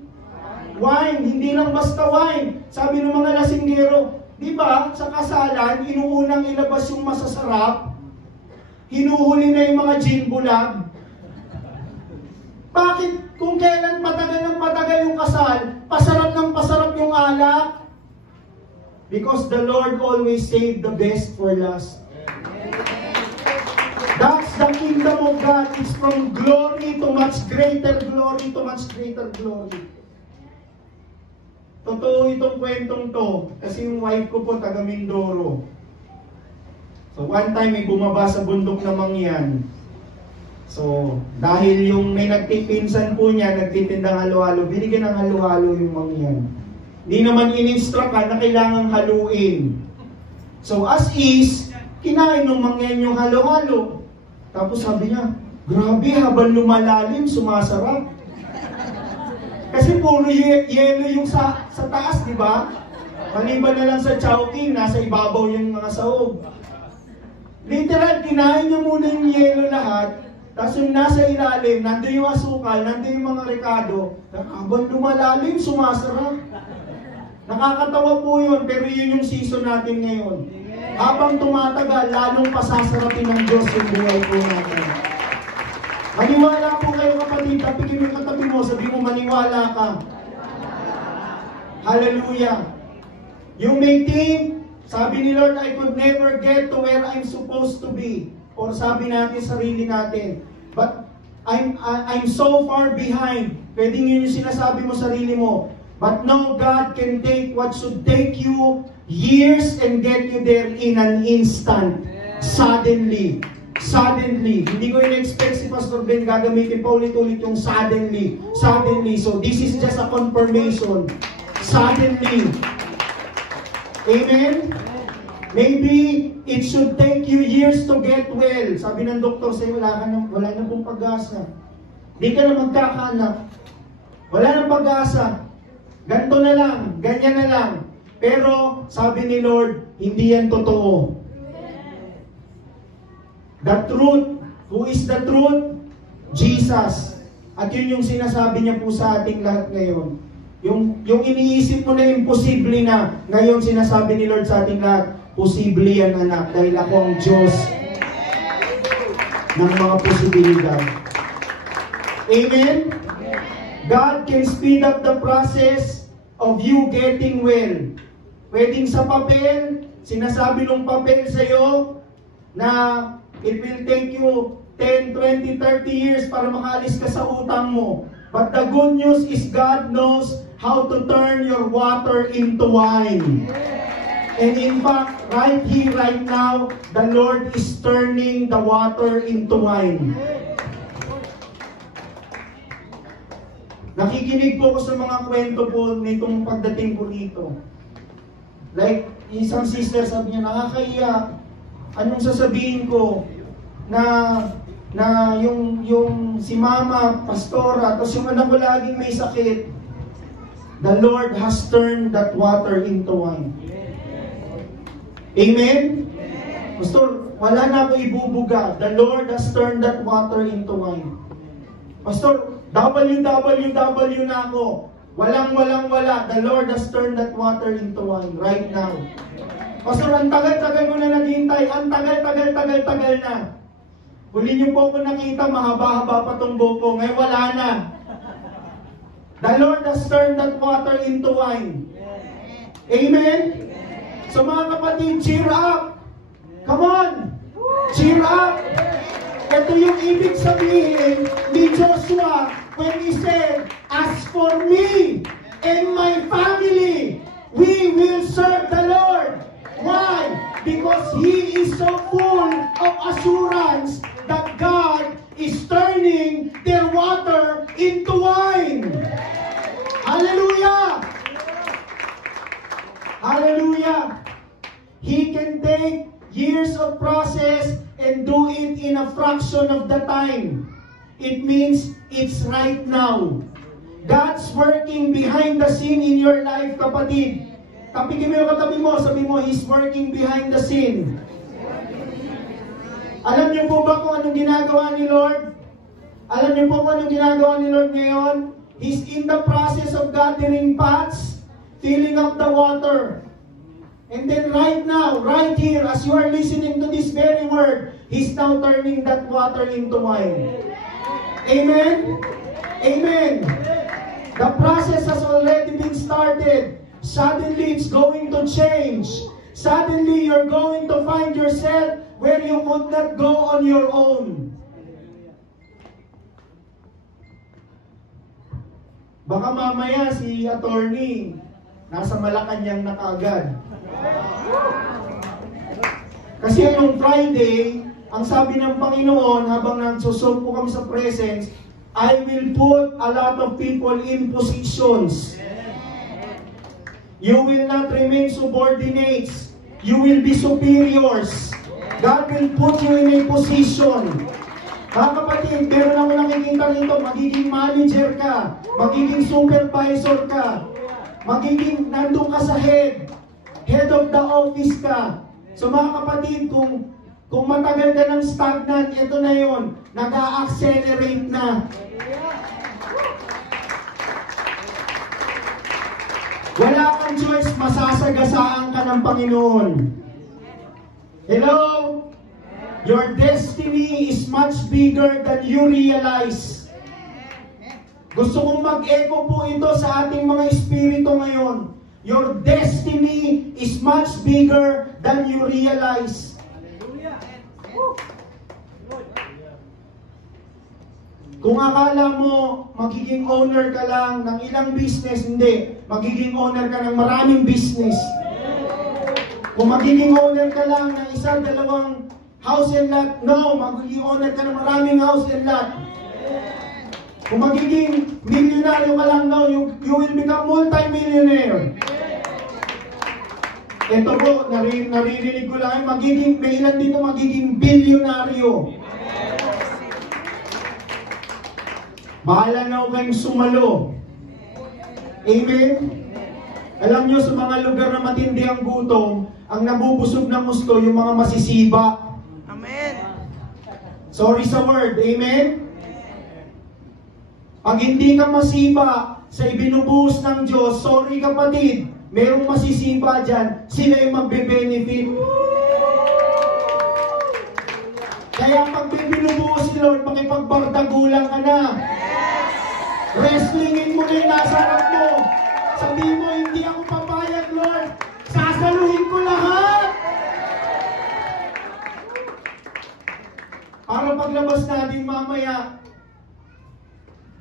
wine, hindi lang basta wine. Sabi ng mga lasinggero, di ba, sa kasalan, inuunang ilabas yung masasarap, hinuhuli na yung mga gin bulag. Bakit kung kailan matagal ng matagal yung kasal, pasarap ng pasarap yung alak? Because the Lord always saved the best for last. That's the kingdom of God. It's from glory to much greater glory to much greater glory. Totoo itong kwentong to, kasi yung wife ko po taga Mindoro. So one time may bumaba sa bundok na Mangyan. So dahil yung may nagtipinsan po niya, nagtitindang halo-halo, binigyan ng halo-halo yung Mangyan. Hindi naman in-instruct na kailangang haluin. So as is, kinain ng Mangyan yung halo-halo. Tapos sabi niya, grabe, habang lumalalim, sumasarap. Kasi puro yelo yung sa taas, di ba? Maliban na lang sa chowking, nasa ibabaw yung mga sahog. Literal, kinain niya muna yung yelo lahat, tapos yung nasa ilalim, nandun yung asukal, nandun yung mga rekado, habang lumalalim, sumasarap. Nakakatawa po yun, pero yun yung season natin ngayon. Habang tumatagal, lalong pasasarapin ng Diyos yung buhay po natin. Maniwala po kayo kapatid, tapikin mo yung katabi mo, sabi mo maniwala ka. Hallelujah. You may think Sabi ni Lord, I could never get to where I'm supposed to be. Or sabi natin, sarili natin. But I'm so far behind. Pwedeng yun yung sinasabi mo sarili mo. But no, God can take what should take you years and get you there in an instant. Suddenly. Suddenly. Hindi ko in-expect si Pastor Ben gagamitin pa ulit-ulit yung suddenly. Suddenly. So this is just a confirmation. Suddenly. Amen? Maybe it should take you years to get well. Sabi ng doktor sa'yo, wala na pong pag-asa. Di ka na magkakaanak. Wala nang pag-asa. Ganto na lang, ganyan na lang. Pero, sabi ni Lord, hindi yan totoo. The truth. Who is the truth? Jesus. At yun yung sinasabi niya po sa ating lahat ngayon. Yung iniisip mo na imposible na, ngayon sinasabi ni Lord sa ating lahat, posible yan anak, dahil ako ang Diyos ng mga posibilidad. Amen? God can speed up the process of you getting well. Pwedeng sa papel, sinasabi ng papel sa'yo na it will take you 10, 20, 30 years para makaalis ka sa utang mo. But the good news is God knows how to turn your water into wine. And in fact, right here, right now, the Lord is turning the water into wine. Nakikinig po ako sa mga kwento po nitong pagdating po rito. Like, isang sister sabi niya, nakakaiya. Anong sasabihin ko? Na yung si mama, pastora, tapos yung anak ko laging may sakit. The Lord has turned that water into wine. Amen? Pastor, wala na ako ibubuga. The Lord has turned that water into wine. Pastor, WWW na ako. Wala. The Lord has turned that water into wine right now. Pastor, ang tagal-tagal ko na naghihintay. Ang tagal na. Huli niyo po ako nakita, mahaba-haba pa tong buhok ko. Ngayon wala na. The Lord has turned that water into wine. Amen? So mga kapatid, cheer up! Come on! Cheer up! Ito yung ibig sabihin ni Joshua when he said, as for me and my family, we will serve the Lord. Why? Because he is so full of assurance that God is turning their water into wine. Hallelujah! Hallelujah! He can take years of process and do it in a fraction of the time. It means it's right now. God's working behind the scene in your life, kapatid. Tapikin mo yung katabi mo, sabi mo, He's working behind the scene. Alam niyo po ba kung anong ginagawa ni Lord? Alam niyo po kung anong ginagawa ni Lord ngayon? He's in the process of gathering pots, filling up the water. And then right now, right here, as you are listening to this very word, He's now turning that water into wine. Amen? Amen. The process has already been started. Suddenly, it's going to change. Suddenly, you're going to find yourself where you could not go on your own. Baka mamaya si attorney nasa Malacanang na kaagad. Kasi nung Friday, ang sabi ng Panginoon habang nagsusog po kami sa presence, I will put a lot of people in positions. You will not remain subordinates. You will be superiors. God will put you in a position. Mga kapatid, meron ako nakikita rito, magiging manager ka, magiging supervisor ka, magiging nandun ka sa head of the office ka. So mga kapatid, kung matagal ka ng stagnant, ito na yon, nag-a-accelerate na. Wala kang choice, masasagasaan ka ng Panginoon. Hello? Your destiny is much bigger than you realize. Gusto kong mag-echo po ito sa ating mga espiritu ngayon. Your destiny is much bigger than you realize. Kung akala mo magiging owner ka lang ng ilang business, hindi. Magiging owner ka ng maraming business. Kung magiging owner ka lang ng isa, dalawang house and lot, no. Magiging owner ka ng maraming house and lot. Kung magiging milyonaryo ka lang, no. You will become multi-millionaire. Ito po, naririnig ko lang, may ilan dito magiging bilyonaryo. Bahala na ako kayong sumalo. Amen? Alam nyo, sa mga lugar na matindi ang gutom, ang nabubusog ng gusto, yung mga masisiba. Amen. Sorry sa word. Amen? Pag hindi ka masiba sa ibinubuhos ng Diyos, sorry kapatid, merong masisiba dyan, sila yung magbe-benefit. Kaya pag may binubuhos si Lord, makipagbardagulang ka na. Wrestlingin mo na yung nasa harap mo. Sabihin mo, hindi ako papayag, Lord. Sasaluhin ko lahat. Para paglabas natin mamaya,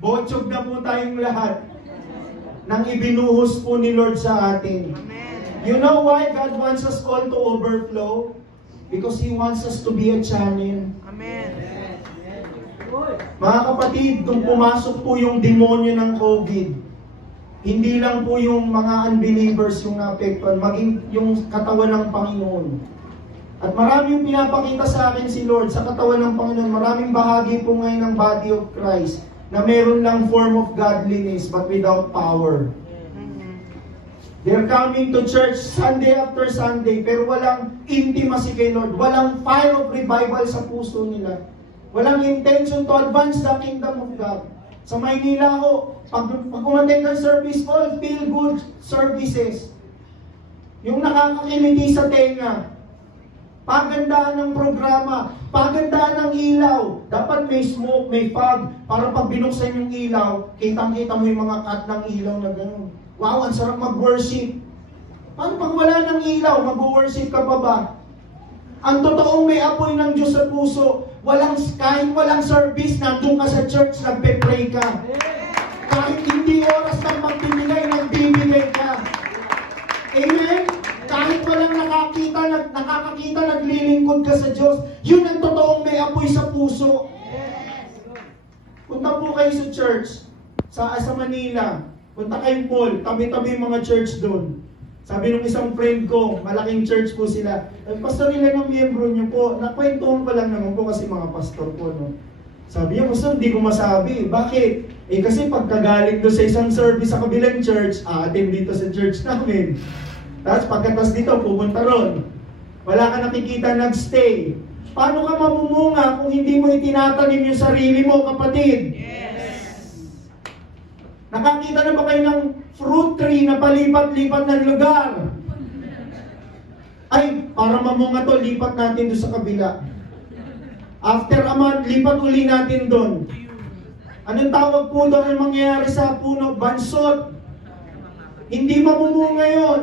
botsog na po tayong lahat nang ibinuhos po ni Lord sa atin. Amen. You know why God wants us all to overflow? Because He wants us to be a channel. Amen. Mga kapatid, kung pumasok po yung demonyo ng COVID, hindi lang po yung mga unbelievers yung naapektuhan, maging yung katawan ng Panginoon. At marami yung pinapakita sa akin si Lord sa katawan ng Panginoon. Maraming bahagi po ngayon ng body of Christ na meron lang form of godliness but without power. They're coming to church Sunday after Sunday pero walang intimacy kay Lord. Walang fire of revival sa puso nila. Walang intention to advance the kingdom of God. Sa Maynila ako, pag umattend ng service, all feel good services. Yung nakakakiliti sa tenga, pagandaan ng programa, pagandaan ng ilaw. Dapat may smoke, may fog, para pag binuksan yung ilaw, kitang-kita mo yung mga cut ng ilaw na gano'n. Wow, ang sarap mag-worship. Paano pag wala ng ilaw, mag-worship ka pa ba? Ang totoong may apoy ng Diyos sa puso, kahit walang service, nandun ka sa church, nagpe-pray ka. Kahit hindi oras kang magbibigay, nagbibigay ka. Amen? Kahit walang nakakakita, naglilingkod ka sa Diyos, yun ang totoong may apoy sa puso. Punta po kayo sa church, sa Manila. Punta kayong Paul, tabi-tabi yung mga church doon. Sabi nung isang friend ko, malaking church po sila. Pastor, ilan ang miyembro niyo po? Nakwentuhan ko lang naman po kasi mga pastor po. No? Sabi niya, pastor, hindi ko masabi. Bakit? Kasi pagkagaling doon sa isang service sa kabilang church, attend dito sa church namin. Tapos pagkatas dito, pupunta ron. Wala ka nakikita, nagstay. Paano ka mamumunga kung hindi mo itinatanim yung sarili mo, kapatid? Yes. Nakakita na ba kayo ng fruit tree na palipat-lipat ng lugar? Ay, para mamunga to, lipat natin doon sa kabila. After a month, lipat uli natin doon. Anong tawag po doon ang mangyayari sa puno? Bansot. Hindi mamumunga yun.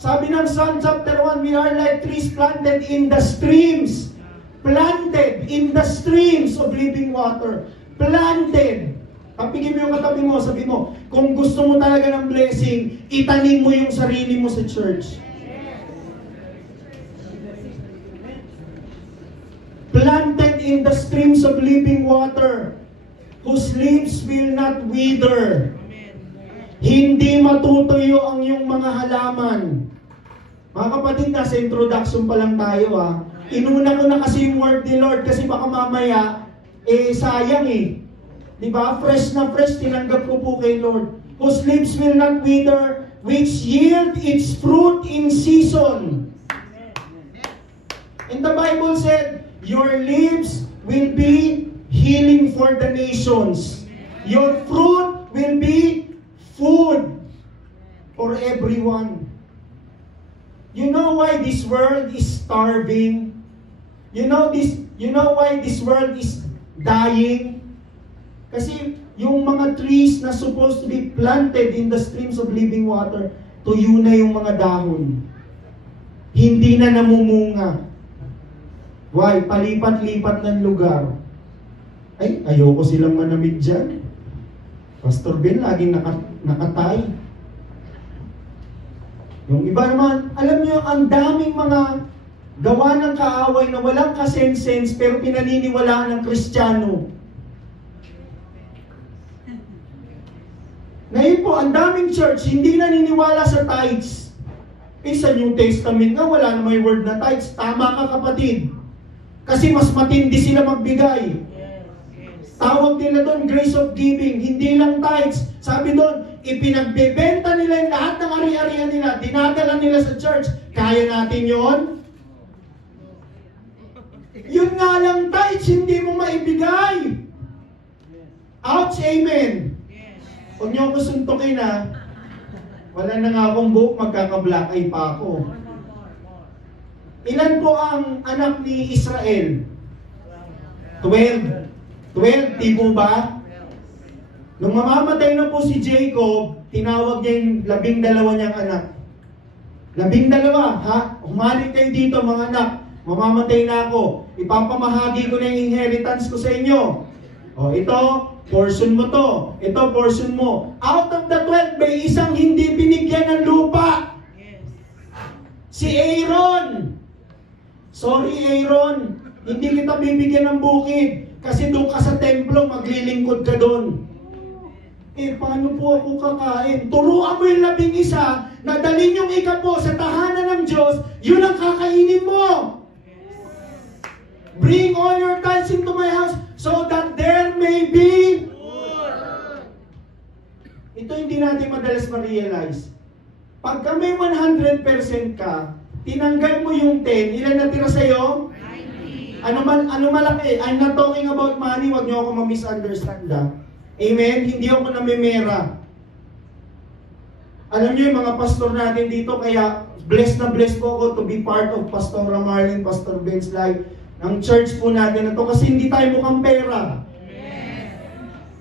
Sabi ng Psalm chapter 1, we are like trees planted in the streams. Planted in the streams of living water. Planted. Kapigin mo yung katabi mo, sabi mo, kung gusto mo talaga ng blessing, itanim mo yung sarili mo sa church. Planted in the streams of living water, whose leaves will not wither. Hindi matutuyo ang iyong mga halaman. Mga kapatid, nasa introduction pa lang tayo ha. Inuna ko na kasi yung word ni Lord kasi baka mamaya, sayang Diba? Fresh na fresh, tinanggap ko po kay Lord. Whose leaves will not wither, which yield its fruit in season. And the Bible said, your leaves will be healing for the nations. Your fruit will be food for everyone. You know why this world is starving? You know why this world is dying? Kasi yung mga trees na supposed to be planted in the streams of living water, tuyo na yung mga dahon. Hindi na namumunga. Why? Palipat-lipat ng lugar. Ay, ayoko silang manamig dyan. Pastor Ben, laging nakatay. Yung iba naman, alam nyo, ang daming mga gawa ng kaaway na walang kasense pero pinaniniwalaan ng Kristiyano. Ngayon po, ang daming church, hindi naniniwala sa tithes. Sa New Testament nga, wala na may word na tithes. Tama ka, kapatid. Kasi mas matindi sila magbigay. Tawag nila doon, grace of giving. Hindi lang tithes. Sabi doon, ipinagbebenta nila yung lahat ng ari-arian nila. Dinadala nila sa church. Kaya natin yon? Yun nga lang tithes, hindi mo maibigay. Ouch, amen. Huwag niyo ako suntukin ha. Wala na nga akong buhok, magkaka-black eye pa ako. Ilan po ang anak ni Israel? 12. 12, di po ba? Nung mamamatay na po si Jacob, tinawag niya yung 12 niyang anak. 12, ha? Humalik kayo dito mga anak. Mamamatay na ako. Ipapamahagi ko na yung inheritance ko sa inyo. O, ito, portion mo to. Ito, portion mo. Out of the 12, may isang hindi binigyan ng lupa. Si Aaron. Sorry, Aaron. Hindi kita bibigyan ng bukid. Kasi doon ka sa templo, maglilingkod ka doon. Paano po ako kakain? Turuan mo yung 11 na dalhin yung ikapo sa tahanan ng Diyos, yun ang kakainin mo. Bring all your tithes into my house so that there may be food. Ito hindi natin madalas ma-realize. Pag kami 100% ka, tinanggal mo yung 10, ilan natira sa'yo? Ano malaki? I'm not talking about money, wag niyo ako ma-misunderstand ha. Amen? Hindi ako namimera. Alam niyo yung mga pastor natin dito, kaya blessed na blessed po ako to be part of Pastor Marlene, Pastor Ben's life, ng church po natin na to, kasi hindi tayo mukhang pera.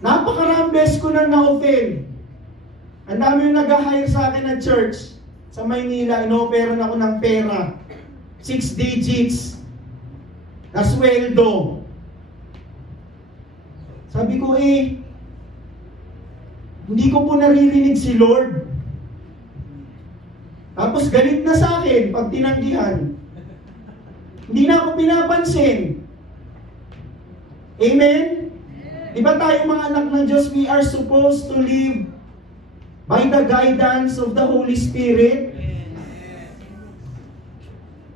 Napakaraming beses ko na na-offend. Ang dami yung nag-hire sa akin na church. Sa Maynila, ino-operan ako ng pera. 6 digits. Na sweldo. Sabi ko hindi ko po naririnig si Lord. Tapos galit na sa akin pag tinanggihan. Hindi na ako pinapansin. Amen? Di ba tayo mga anak ng Diyos, we are supposed to live by the guidance of the Holy Spirit?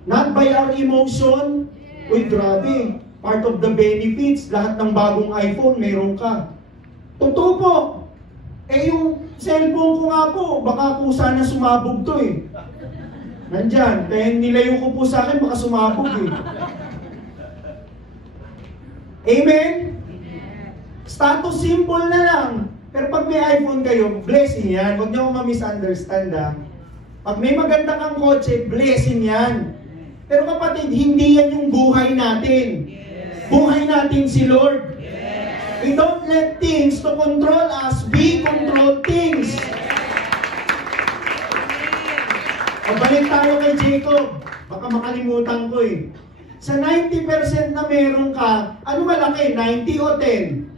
Not by our emotion. Uy, grabe. Part of the benefits, lahat ng bagong iPhone, meron ka. Totoo po. Yung cellphone ko nga po, baka po sana sumabog to Nandyan. Kaya nilayo ko po sa akin, baka sumabog Amen? Status symbol na lang. Pero pag may iPhone kayo, blessing yan. Huwag niyo ma-misunderstand Pag may maganda kang kotse, blessing yan. Pero kapatid, hindi yan yung buhay natin. Buhay natin si Lord. We don't let things to control us. We control things. Pabalik tayo kay Jacob. Baka makalimutan ko Sa 90% na meron ka, ano malaki? 90 o 10?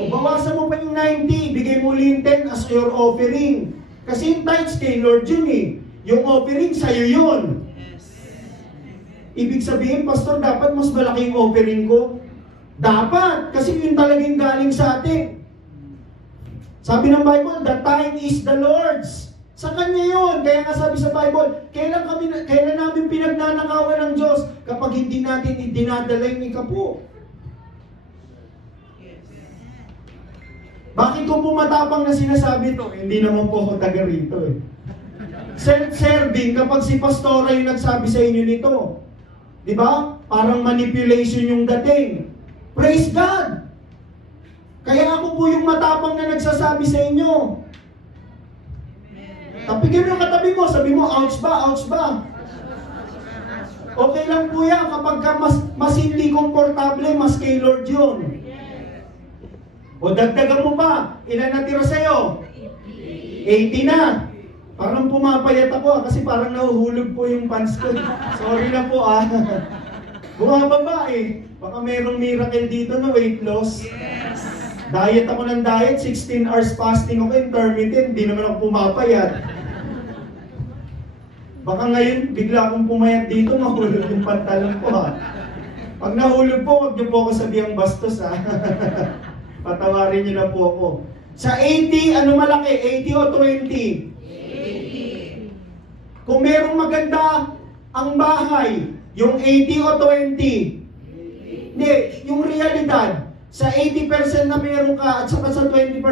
90. O bawasan mo pa yung 90, bigay mo ulit 10 as your offering. Kasi yung tithes kay Lord yun Yung offering sa'yo yun. Ibig sabihin, Pastor, dapat mas malaki yung offering ko. Dapat, kasi yun talagang galing sa atin. Sabi ng Bible, the time is the Lord's. Sa Kanya yun. Kaya nga sabi sa Bible, kailan namin pinagnanakawan ng Diyos kapag hindi natin dinadala yung ikapo? Bakit ko po matapang na sinasabi ito? Hindi naman po ako taga rito Self-serving kapag si Pastora yung nagsabi sa inyo nito. Di ba? Parang manipulation yung dating. Praise God! Kaya ako po yung matapang na nagsasabi sa inyo. Tapigin mo yung katabi mo, sabi mo, ouch ba, ouch ba? Okay lang po yan kapag ka mas hindi komportable, mas kay Lord yun. O dagdagan mo pa, ilan natira sa'yo? 80 na. Parang pumapayat ako kasi parang nahuhulog po yung pants ko. Sorry na po Bumababa Baka merong miracle dito na weight loss. Yes. Diet ako ng diet, 16 hours fasting ako, intermittent, di naman ako pumapayat. Baka ngayon, bigla akong pumayat dito, mahulog yung pantalon ko Pag nahulog po, huwag niyo po ako sabihang bastos Patawarin niyo na po ako. Sa 80, ano malaki? 80 o 20? 80. Kung merong maganda ang bahay, yung 80 o 20? Hindi, yung realidad. Sa 80% na meron ka at saka sa 20%,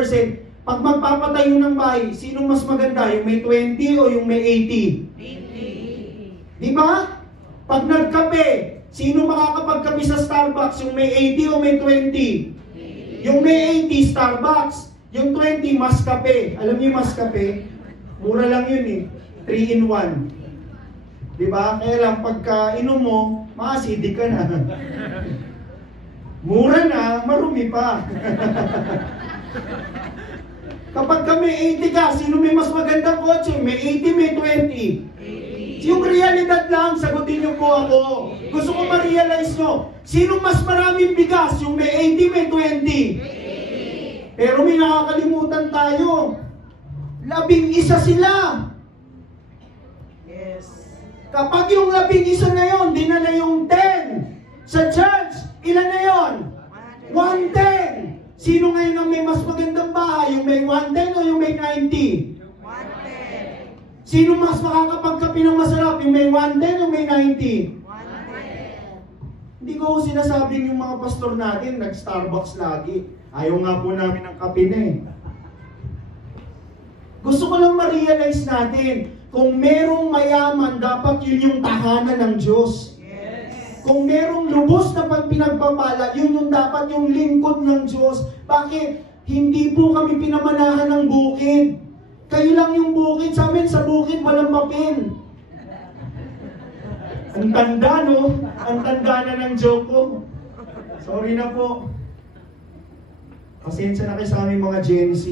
pag magpapatayo ng bahay, sino mas maganda? Yung may 20 o yung may 80? 80. Di ba? Pag nagkape, sino makakapagkape sa Starbucks? Yung may 80 o may 20? 80. Yung may 80, Starbucks. Yung 20, Maskape. Alam niyo yung Maskape? Mura lang yun 3 in 1. Di ba? Kaya lang, pagka inom mo, ma-acidic ka na. Mura na, marumi pa. Kapag ka may 80 ka, sino may mas magandang kotse? May 80, may 20. Yung realidad lang, sagutin niyo po ako. Gusto ko ma-realize nyo, sino mas maraming bigas? Yung may 80, may 20. Pero may nakakalimutan tayo. 11 sila. Yes. Kapag yung 11 na yon, dinala yung 10 sa church, ilan na yon? 110. Sino ngayon ang may mas magandang bahay? Yung may 110 o yung may 90? 110. Sino mas makakapagkape ng masarap? Yung may 110 o may 90? 110. Hindi ko sinasabing yung mga pastor natin, nag-Starbucks lagi. Ayaw nga po namin ng kape na Gusto ko lang ma-realize natin, kung merong mayaman, dapat yun yung tahanan ng Diyos. Yes. Kung merong lubos na pagpinagpapala, yun yung dapat yung lingkod ng Diyos. Bakit? Hindi po kami pinamanahan ng bukid. Kayo lang yung bukid. Sa amin, sa bukid, walang papel. Ang tanda, no? Ang tanda na ng joke ko. Sorry na po. Pasensya na kayo sa aming mga Gen Z.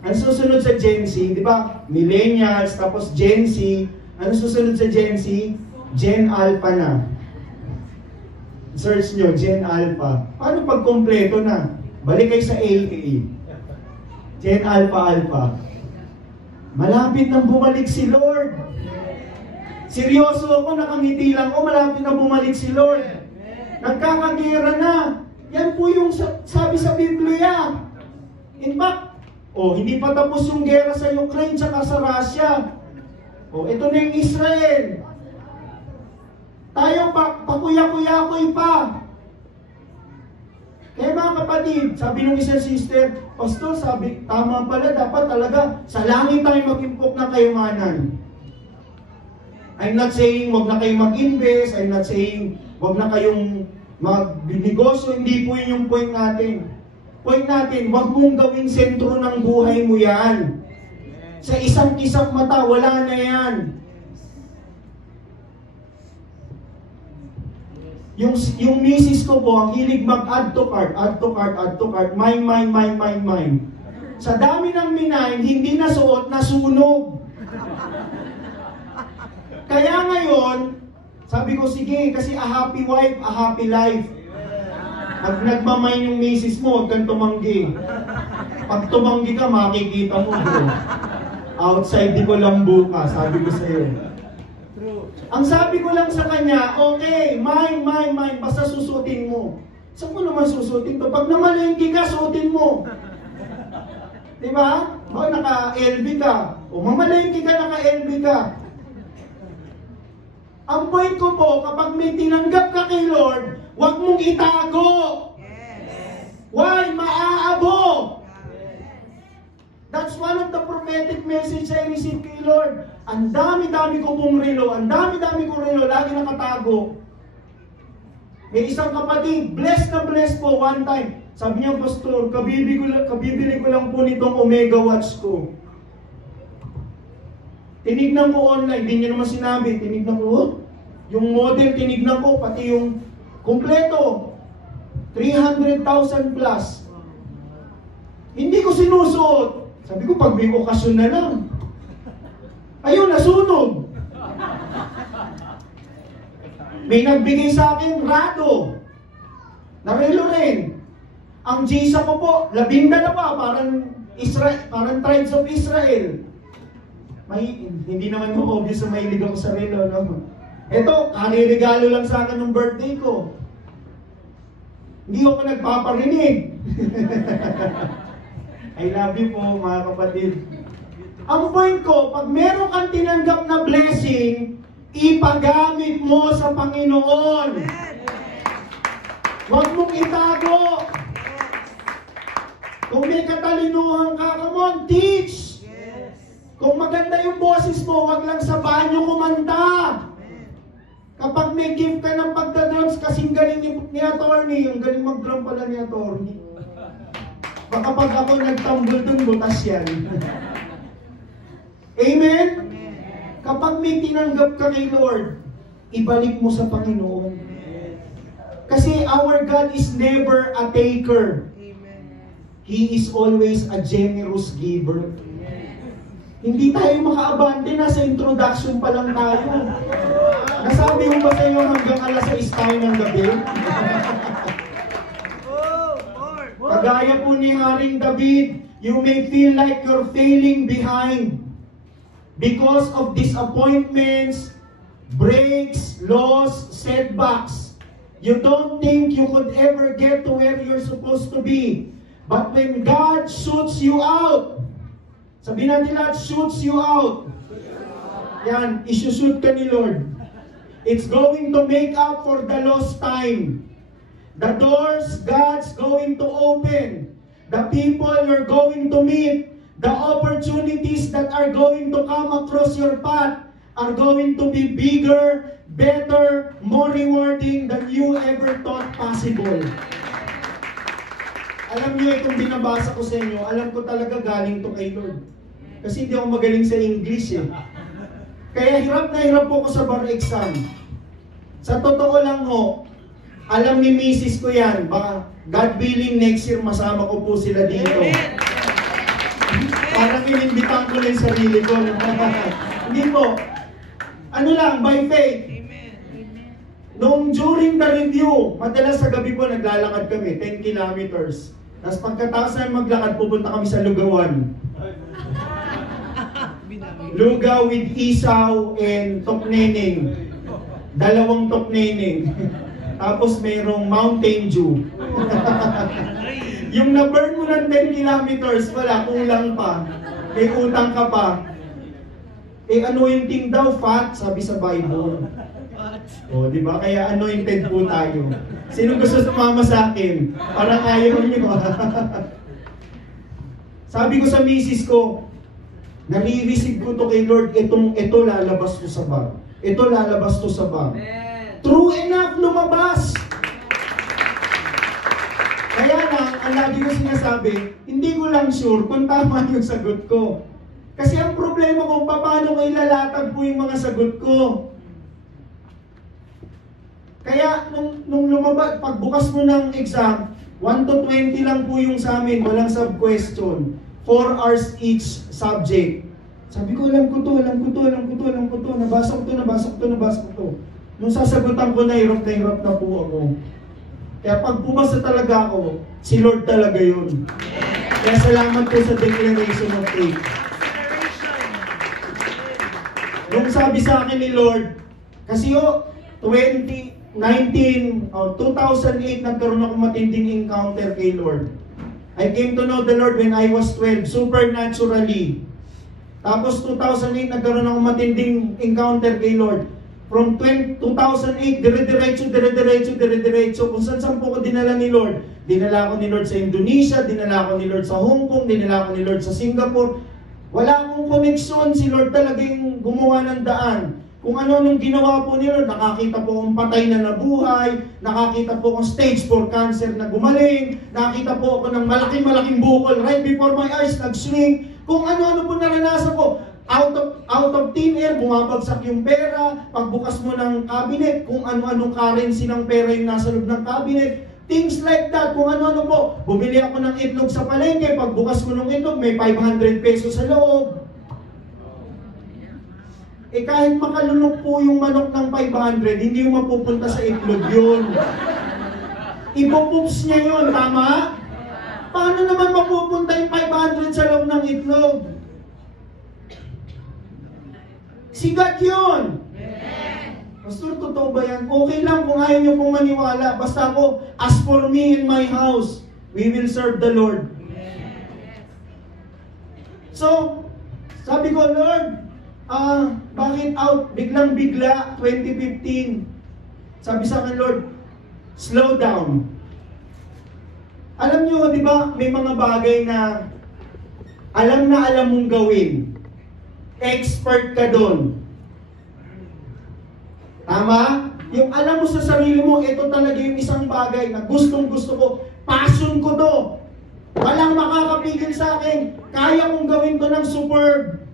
Ang susunod sa Gen Z, di ba? Millennials, tapos Gen Z. Ano susunod sa Gen Z? Gen Alpha na. Search nyo, Gen Alpha. Paano pag kompleto na? Balik kayo sa AA. Gen Alpha. Malapit nang bumalik si Lord. Seryoso ako, nakangiti lang ako, malapit na bumalik si Lord. Nagkakagera na. Yan po yung sabi sa Biblia. In fact, hindi pa tapos yung gera sa Ukraine tsaka sa Russia. Ito na yung Israel. Tayo pakuya-kuya-kuy pa. Kaya mga kapatid, sabi ng isang sister, Pastor, sabi, tama pala, dapat talaga sa langit tayo mag-impok ng kayamanan. I'm not saying wag na kayong mag-invest, I'm not saying wag na kayong mag-negosyo, hindi po yun yung point natin. Point natin, wag mong gawing sentro ng buhay mo yan. Sa isang kisap mata, wala na yan. Yung misis ko po, ang hilig mag-add to cart, mine. Sa dami ng minain, hindi nasuot, nasunog. Kaya ngayon, sabi ko, sige, kasi a happy wife, a happy life. Pag nagmamay yung misis mo, huwag kang tumanggi. Pag tumanggi ka, makikita mo, bro. Outside di ko lang buka, sabi ko sa'yo. Ang sabi ko lang sa kanya, okay, mine, basta susutin mo. Saan ko naman susutin to? Pag namalengke ka, suotin mo. Diba? Naka-LV ka. Mamalengke ka, naka-LV ka. Ang point ko po, kapag may tinanggap ka kay Lord, huwag mong itago. Yes. Why? Maaabo. That's one of the prophetic message I received kay Lord. Ang dami-dami ko pong relo, lagi nakatago. May isang kapatid, blessed na blessed po one time. Sabi niya, Pastor, kabibili ko lang po nitong Omega Watch ko. Tinignan ko online, hindi niya naman sinabi, tinignan ko, yung model tinignan ko, pati yung kompleto, 300,000 plus. Hindi ko sinusuot. Sabi ko, pag may okasyon na lang. Ayun, nasunog. May nagbigay sa akin rado. Narelo rin. Ang Jisa ko po, 12, parang tribes of Israel. Hindi naman mo obvious na mahilig ako sa relo, no? Ito, regalo lang sa akin ng birthday ko. Hindi ako nagpaparinig. I love you po, mga kapatid. Ang point ko, pag meron kang tinanggap na blessing, ipagamit mo sa Panginoon. Huwag mong itago. Kung may katalinuhan ka, come on, teach. Kung maganda yung boses mo, huwag lang sa banyo kumanta. Kapag may gift ka ng pagdadrums, kasing galing ni attorney, yung galing mag-drum pala ni attorney. Baka pag ako nagtambol dun, butas yan. Amen? Kapag may tinanggap ka kay Lord, ibalik mo sa Panginoon. Kasi our God is never a taker. He is always a generous giver. Hindi tayo maka-abante, nasa introduction pa lang tayo. Nasabi mo ba sa'yo hanggang alas 6 tayo ng gabi? Kagaya po ni Haring David, you may feel like you're failing behind because of disappointments, breaks, loss, setbacks. You don't think you could ever get to where you're supposed to be. But when God shoots you out, sabihin natin lahat, shoots you out. Yan, isushoot ka ni Lord. It's going to make up for the lost time. The doors God's going to open. The people you're going to meet. The opportunities that are going to come across your path are going to be bigger, better, more rewarding than you ever thought possible. Alam niyo itong binabasa ko sa inyo, alam ko talaga galing to kay Lord. Kasi hindi ako magaling sa English eh. Kaya hirap na hirap po ako sa bar exam. Sa totoo lang ho, alam ni Mrs. ko yan, baka God willing next year masama ko po sila dito. Parang inimbitan ko lang yung sarili ko. Hindi po. Ano lang, by faith. Nung during the review, madalas sa gabi po naglalakad kami, 10 kilometers. Tapos pagkatapos na maglakad, pupunta kami sa Lugawan. Lugaw with isaw and tokneneng. 2 tokneneng. Tapos mayroong Mountain Dew. Yung na-burn mo ng 10 kilometers, wala, kulang pa. May utang ka pa. Eh anointing daw, fat, sabi sa Bible. O, di ba? Kaya anointed po tayo. Sino gusto sumama sa akin? Parang ayaw niyo. Sabi ko sa misis ko, nare-receive ko to kay Lord, ito lalabas to sa bag. Ito lalabas to sa bag. True enough, lumabas. Kaya lang, ang lagi ko sinasabi, hindi ko lang sure kung tama yung sagot ko. Kasi ang problema ko, paano ko ilalatag po yung mga sagot ko. Kaya, nung lumabas, pagbukas mo ng exam, 1 to 20 lang po yung sa amin, walang sub-question. 4 hours each subject. Sabi ko, alam ko to. Nabasa ko to. Nung sasagutan ko, hirap na po ako. Kaya pag pumasa talaga ako, si Lord talaga yun. Kaya salamat po sa declaration of faith. Nung sabi sa akin ni Lord, kasi 2008, nagkaroon ako matinding encounter kay Lord. I came to know the Lord when I was 12, supernaturally. Tapos 2008, nagkaroon ako matinding encounter kay Lord. From 2008, dire-diretso. Kung saan po ko dinala ni Lord. Dinala ko ni Lord sa Indonesia, dinala ko ni Lord sa Hong Kong, dinala ko ni Lord sa Singapore. Wala akong koneksyon, si Lord talaga yung gumawa ng daan. Kung ano nung ginawa po ni Lord, nakakita po akong patay na nabuhay, nakakita po akong stage 4 cancer na gumaling, nakakita po ako ng malaking bukol right before my eyes, nag-swing. Kung ano-ano po naranasan ko, out of thin air, bumabagsak yung pera, pagbukas mo ng cabinet, kung ano-anong currency ng pera yung nasa loob ng cabinet, Things like that, kung ano-ano po. Bumili ako ng itlog sa palengke, pagbukas ko ng itlog, may 500 pesos sa loob. Eh kahit makalunok po yung manok ng 500, hindi yung mapupunta sa itlog yun. Ipopups niya yun, tama? Paano naman mapupunta yung 500 sa loob ng itlog? Sigat yun! Pastor, totoo ba yan? Okay lang kung ayaw niyo pong maniwala. Basta ako, as for me and my house, we will serve the Lord. So, sabi ko, Lord, bakit out? Biglang-bigla, 2015. Sabi sa akin, Lord, slow down. Alam niyo, di ba, may mga bagay na alam mong gawin. Expert ka doon. Tama? Yung alam mo sa sarili mo, ito talaga yung isang bagay na gustong-gusto ko, passion ko to. Walang makakapigil sa akin. Kaya kong gawin to ng superb.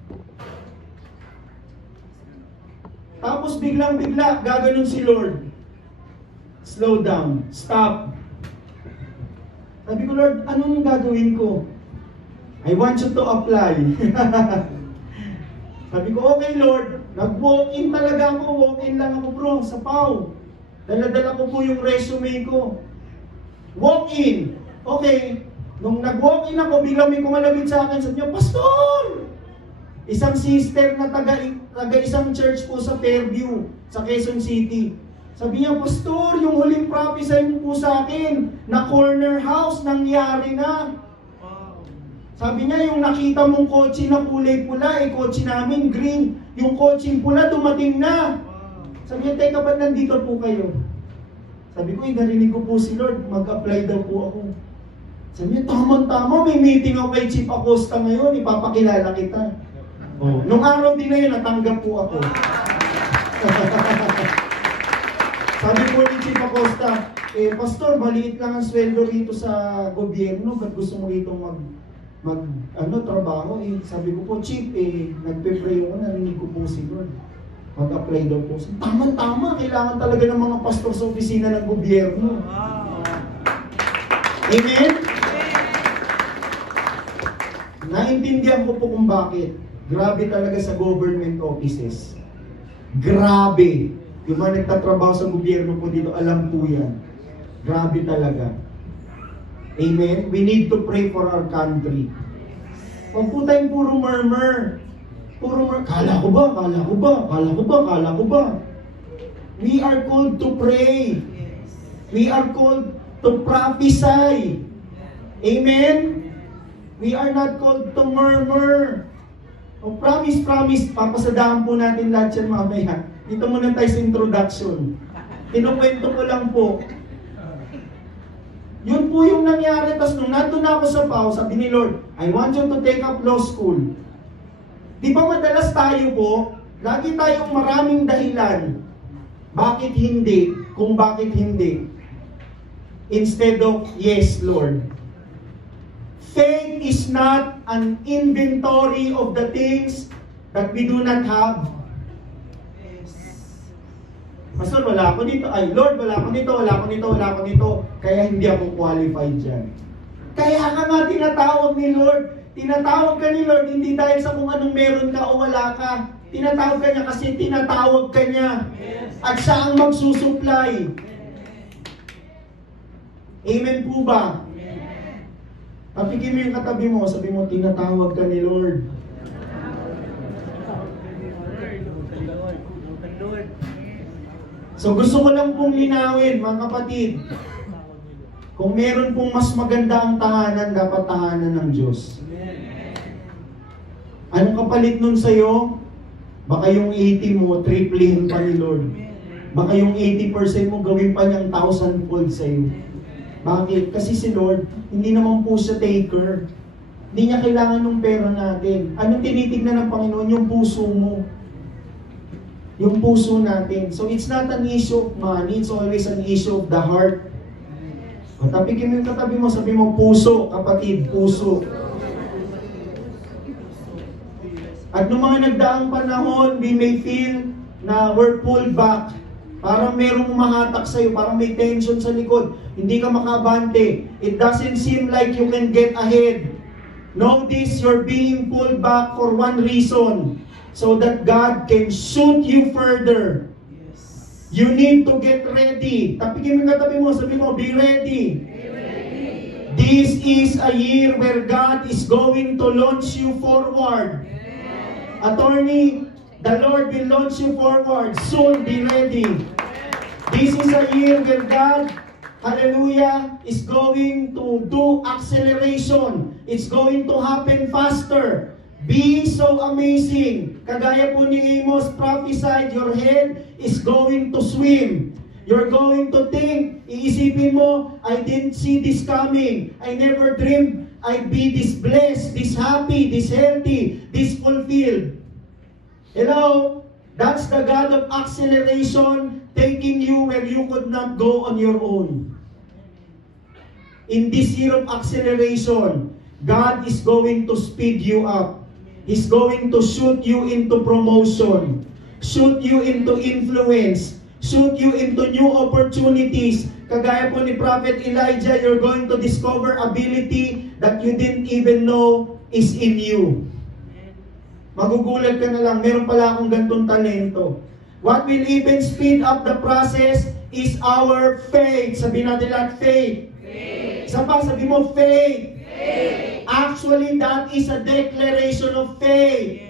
Tapos biglang-bigla, gaganon si Lord. Slow down. Stop. Sabi ko, Lord, anong gagawin ko? I want you to apply. Sabi ko, okay Lord, nag-walk-in talaga ako, walk-in lang ako bro, sa PAW. Dala-dala ko po yung resume ko. Walk-in. Okay, nung nag-walk-in ako, biglang may kumalapit sa akin, sabi niya, Pastor! Isang sister na taga isang church po sa Fairview, sa Quezon City. Sabi niya, Pastor, yung huling prophesy mo po sa akin, na corner house, nangyari na. Sabi niya, yung nakita mong kotse na kulay pula, kotse namin green. Yung kotse pula, dumating na. Sabi niya, teka, ba't nandito po kayo? Sabi ko, narinig ko po si Lord, mag-apply daw po ako. Sabi niya, tama-tama, may meeting ako kay Chief Acosta ngayon, ipapakilala kita. Oh, nung araw din na yun, natanggap po ako. Sabi po ni Chief Acosta, Pastor, maliit lang ang sweldo rito sa gobyerno, ba't gusto mo rito trabaho? Sabi ko po, Chief, nagpe-pray ako, narinig ko po si Lord. Mag-apply daw po. Tama-tama, kailangan talaga ng mga pastor sa opisina ng gobyerno. Amen? Naintindihan ko po kung bakit. Grabe talaga sa government offices. Grabe. Yung mga nagtatrabaho sa gobyerno po dito, alam po yan. Grabe talaga. Amen? We need to pray for our country. Huwag po tayong puro murmur. Kala ko ba? We are called to pray. We are called to prophesy. Amen? We are not called to murmur. O promise, papasadahan po natin lahat yan mamaya. Dito muna tayo sa introduction. Kinukwento ko lang po. Yun po yung nangyari. Tapos nung nandun ako sa PAW, sabi ni Lord, I want you to take up law school. Di ba madalas tayo po, lagi tayong maraming dahilan. Bakit hindi? Kung bakit hindi. Instead of, yes, Lord. Faith is not an inventory of the things that we do not have. Pastor, wala ako dito. Ay, Lord, wala ako nito. Kaya hindi ako qualified dyan. Kaya ka nga tinatawag ni Lord. Tinatawag ka ni Lord, hindi dahil sa kung anong meron ka o wala ka. Tinatawag ka niya kasi tinatawag ka niya. At siya ang magsusupply. Amen po ba? Tapikin mo yung katabi mo, sabi mo, tinatawag ka ni Lord. So gusto ko lang pong linawin, mga kapatid, kung meron pong mas maganda ang tahanan, dapat tahanan ng Diyos. Anong kapalit nun sa'yo? Baka yung 80 mo, triplehin pa ni Lord. Baka yung 80% mo, gawin pa niyang 1,000-fold sa'yo. Bakit? Kasi si Lord, hindi naman po siya taker. Hindi niya kailangan ng pera natin. Anong tinitignan ng Panginoon? Yung puso mo. Yung puso natin. So it's not an issue of money, it's always an issue of the heart. Tapikin mo yung katabi mo, sabi mo, puso, kapatid, puso. At nung mga nagdaang panahon, we may feel na we're pulled back. Parang merong umahatak sa'yo, parang may tension sa likod. Hindi ka makabante. It doesn't seem like you can get ahead. Know this, you're being pulled back for one reason. So that God can shoot you further. You need to get ready. Tapikin mo yung katabi mo, sabi mo, be ready. This is a year where God is going to launch you forward. Attorney, the Lord will launch you forward. Soon, be ready. This is a year where God, hallelujah, is going to do acceleration. It's going to happen faster. Be so amazing. Kagaya po ni Amos prophesied, your head is going to swim. You're going to think, iisipin mo, I didn't see this coming. I never dreamed I'd be this blessed, this happy, this healthy, this fulfilled. Hello? That's the God of acceleration taking you where you could not go on your own. In this year of acceleration, God is going to speed you up. He's going to shoot you into promotion, shoot you into influence, shoot you into new opportunities. Kagaya po ni Prophet Elijah, you're going to discover ability that you didn't even know is in you. Magugulat ka na lang, meron pala akong gantong talento. What will even speed up the process is our faith. Sabi natin lahat, faith. Isa pa, sabi mo, faith. Actually, that is a declaration of faith.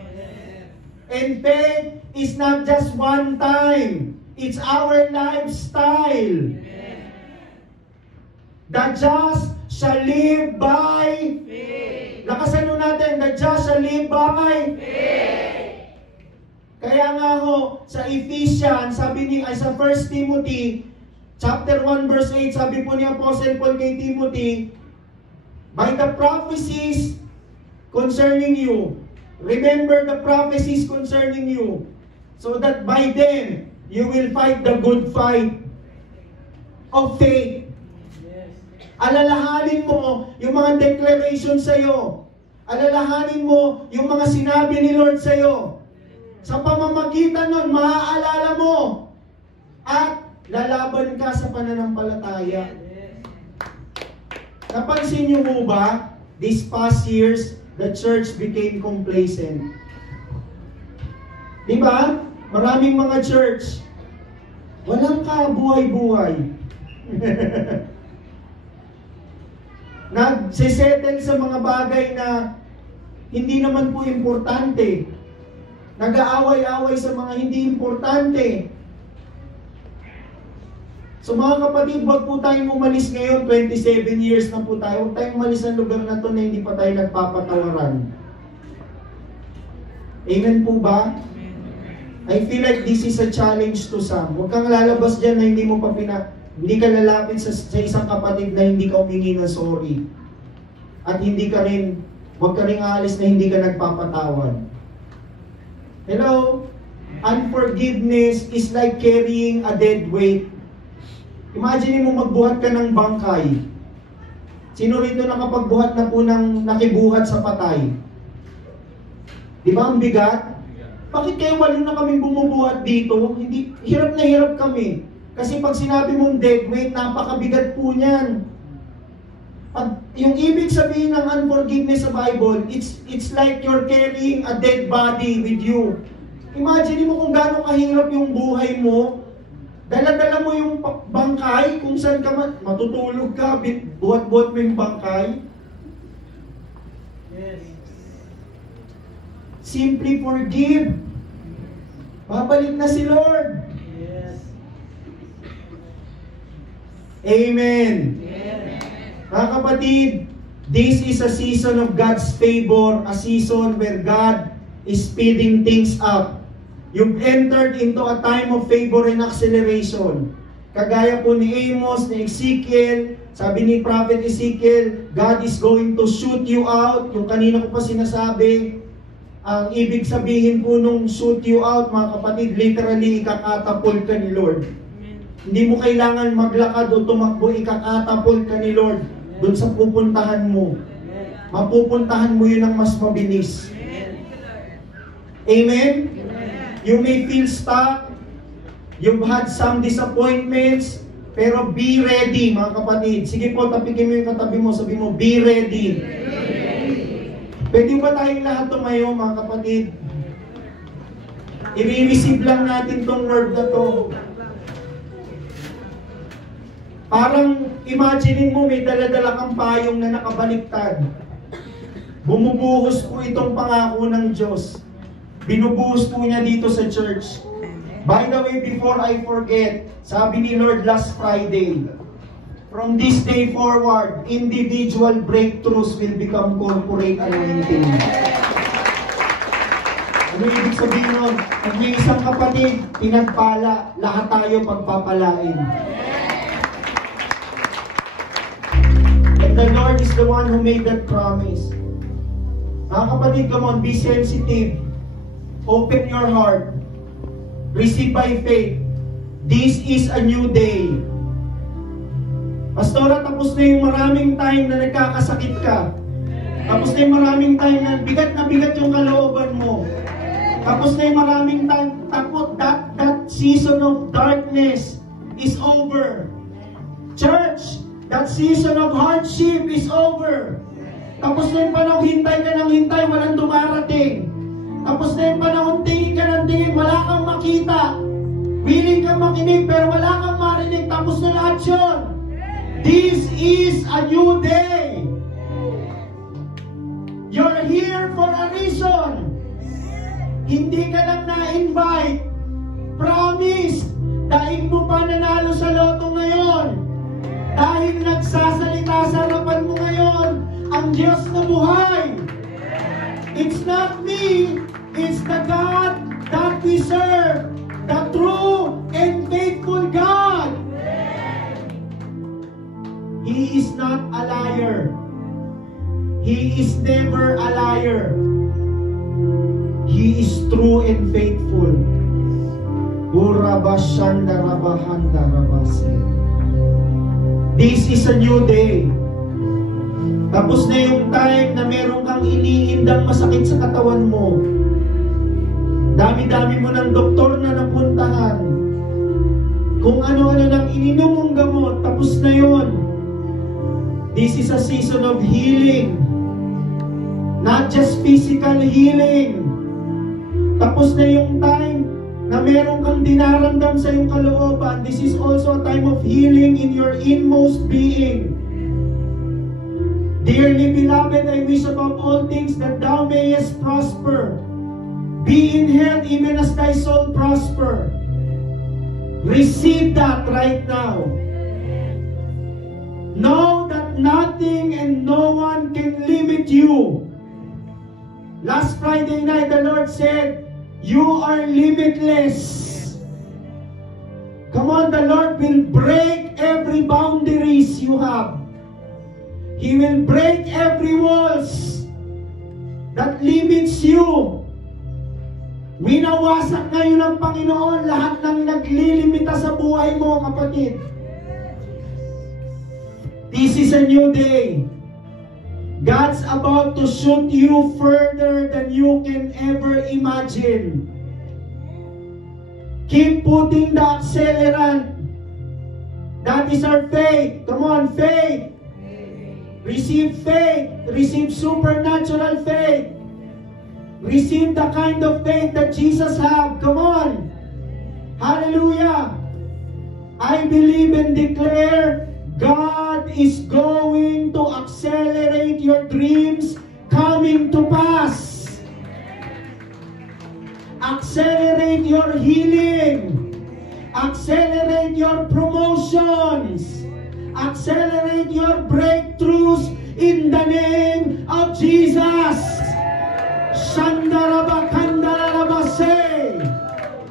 And faith is not just one time. It's our lifestyle. The just shall live by faith. Lakasan mo natin, the just shall live by faith. Kaya nga ho, sa Ephesians, sa 1 Timothy, chapter 1 verse 8, sabi po ni Apostle Paul kay Timothy, by the prophecies concerning you, remember the prophecies concerning you, so that by them, you will fight the good fight of faith. Alalahanin mo yung mga declaration sa'yo. Alalahanin mo yung mga sinabi ni Lord sa'yo. Sa pamamagitan nun, maaalala mo at lalaban ka sa pananampalataya. Napansin niyo mo ba, these past years, the church became complacent. Di ba? Maraming mga church, walang kabuhay-buhay. Nagsisettle sa mga bagay na hindi naman po importante. Nag-aaway-away sa mga hindi importante. So mga kapatid, wag po tayong umalis ngayon, 27 years na po tayo. Huwag tayong umalis ng lugar na to na hindi pa tayo nagpapatawaran. Amen po ba? I feel like this is a challenge to some. Huwag kang lalabas dyan na hindi ka lalapit sa isang kapatid na hindi ka humingi ng sorry. At huwag ka rin aalis na hindi ka nagpapatawad. Hello? Unforgiveness is like carrying a dead weight. Imagine mo magbuhat ka ng bangkay. Sino rito nakapagbuhat na po ng nakibuhat sa patay? Di ba ang bigat? Bakit kayo walo na kaming bumubuhat dito? Hirap na hirap kami. Kasi pag sinabi mong dead weight, napakabigat po niyan. Yung ibig sabihin ng unforgiveness sa Bible, it's like you're carrying a dead body with you. Imagine mo kung gaano kahirap yung buhay mo. Dala-dala mo yung bangkay, kung saan ka matutulog ka, buhat-buhat mo yung bangkay. Yes. Simply forgive. Babalik na si Lord. Yes. Amen. Amen. Mga kapatid, this is a season of God's favor, a season where God is speeding things up. You've entered into a time of favor and acceleration. Kagaya po ni Amos, ni Ezekiel, sabi ni Prophet Ezekiel, God is going to shoot you out. Yung kanina ko pa sinasabi, ang ibig sabihin po nung shoot you out, mga kapatid, literally ikakatapult ka ni Lord. Hindi mo kailangan maglakad o tumakbo, ikakatapult ka ni Lord doon sa pupuntahan mo. Mapupuntahan mo yun ng mas mabilis. Amen? You may feel stuck. You've had some disappointments, pero be ready, mga kapatid. Sige po, tapikin mo yung katabi mo, sabi mo, be ready. Pwede ba tayong lahat tumayo, mga kapatid? I-receive lang natin tong word na to. Parang imaginein mo may dala-dala kang payong na nakabaliktad. Bumubuhos po itong pangako ng Diyos. Binubuhos po niya dito sa church. By the way, before I forget, sabi ni Lord last Friday, from this day forward, individual breakthroughs will become corporate anointing. Ano ibig sabihin nun? Pag may isang kapatid, pinagpala, lahat tayo pagpapalain. And the Lord is the one who made that promise. Mga kapatid, come on, be sensitive. Open your heart. Receive by faith. This is a new day. Pastora, tapos na yung maraming time na nagkakasakit ka. Tapos na yung maraming time na bigat yung kalooban mo. Tapos na yung maraming time, tapos that season of darkness is over. Church, that season of hardship is over. Tapos na yung panahon, hintay ka ng hintay, walang dumarating. Tapos na yung panahon, tingin ka ng tingin, wala kang makita. Willing kang makinig, pero wala kang marinig. Tapos na lahat yun. This is a new day. You're here for a reason. Hindi ka lang na-invite. Promise, dahil mo pa nanalo sa loto ngayon. Dahil nagsasalita sa harapan mo ngayon, ang Diyos na buhay. It's not me, it's the God that we serve, the true and faithful God. He is not a liar. He is never a liar. He is true and faithful. This is a new day. Tapos na yung time na meron kang iniindang masakit sa katawan mo. Dami-dami mo ng doktor na napuntahan. Kung ano-ano nang ininom mong gamot, tapos na yun. This is a season of healing. Not just physical healing. Tapos na yung time na meron kang dinaramdam sa iyong kalooban. This is also a time of healing in your inmost being. Dearly beloved, I wish above all things that thou mayest prosper. Be in health even as thy soul prosper. Receive that right now. Know that nothing and no one can limit you. Last Friday night, the Lord said, you are limitless. Come on, the Lord will break every boundaries you have. He will break every walls that limits you. Winawasak ngayon ng Panginoon lahat ng naglilimita sa buhay mo, kapatid. This is a new day. God's about to shoot you further than you can ever imagine. Keep putting the accelerant. That is our faith. Come on, faith. Receive faith. Receive supernatural faith. Receive the kind of faith that Jesus had. Come on. Hallelujah. I believe and declare God is going to accelerate your dreams coming to pass. Accelerate your healing. Accelerate your promotions. Accelerate your breakthroughs in the name of Jesus.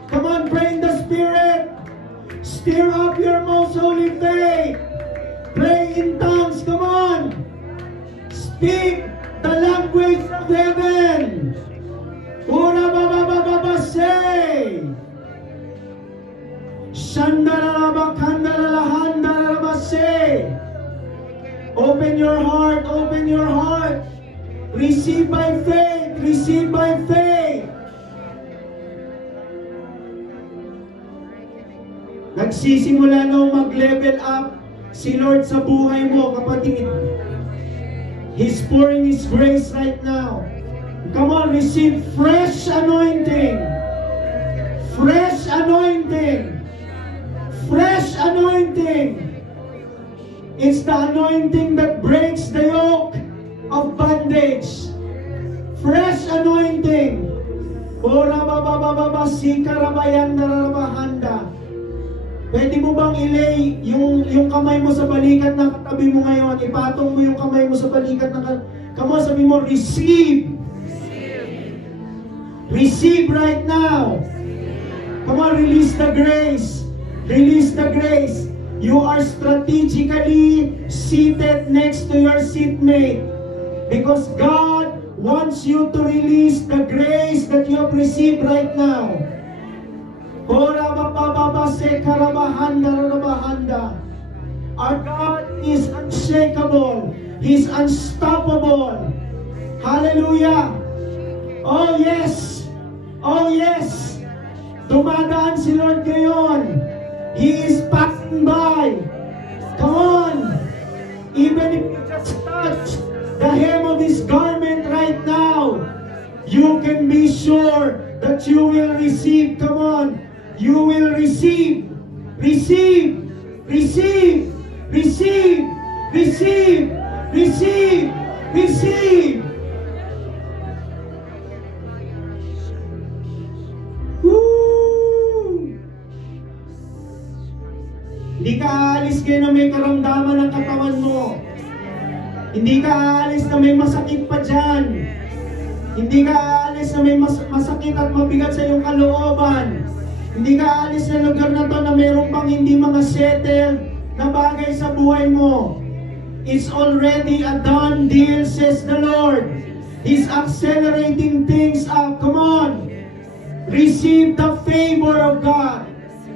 Come on, pray in the Spirit. Stir up your most holy faith. Pray in tongues, come on. Speak the language of heaven. Ura bababababase. Shandarabakandarahandarabasse. Open your heart, open your heart. Receive by faith, receive by faith. Nagsisimula na mag-level up si Lord sa buhay mo, kapatid. He's pouring His grace right now. Come on, receive fresh anointing. Fresh anointing. Fresh anointing. It's the anointing that breaks the yoke of bondage. Fresh anointing. Ora babababa sikarabayan narabahanda. Pwede mo bang ilay yung kamay mo sa balikat ng katabi mo ngayon? Ipatong mo yung kamay mo sa balikat ng katabi. Come on, sabi mo, receive. Receive right now. Come on, release the grace. Release the grace. You are strategically seated next to your seatmate. Because God wants you to release the grace that you have received right now. Our God is unshakable. He's unstoppable. Hallelujah. Oh yes. Oh yes. Dumadaan si Lord ngayon. He is passing by. Come on. Even if you just touch the hem of His garment right now, you can be sure that you will receive. Come on. You will receive. Receive. Receive. Receive. Receive. Receive. Receive. Woo! Hindi ka aalis kayo na may karamdaman ng katawan mo. Hindi ka aalis na may masakit pa dyan. Hindi ka aalis na may masakit at mabigat sa iyong kalooban. Hindi ka aalis sa lugar na to na mayroon pang hindi mga settled na bagay sa buhay mo. It's already a done deal, says the Lord. He's accelerating things up. Come on. Receive the favor of God.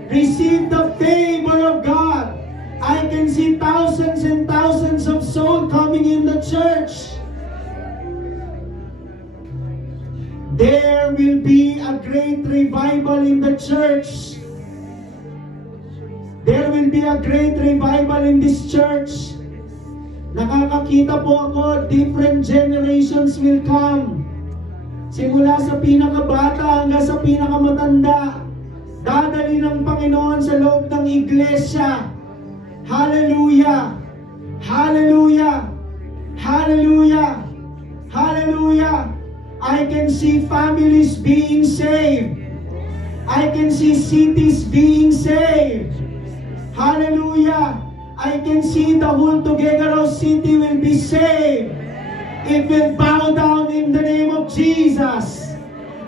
Receive the favor of God. I can see thousands and thousands of souls coming in the church. There will be a great revival in the church. There will be a great revival in this church. Nakakakita po ako, different generations will come. Simula sa pinakabata hanggang sa pinakamatanda. Dadali ng Panginoon sa loob ng iglesia. Hallelujah! Hallelujah! Hallelujah! Hallelujah! I can see families being saved. I can see cities being saved. Hallelujah! I can see the whole Tuguegarao city will be saved. It will bow down in the name of Jesus.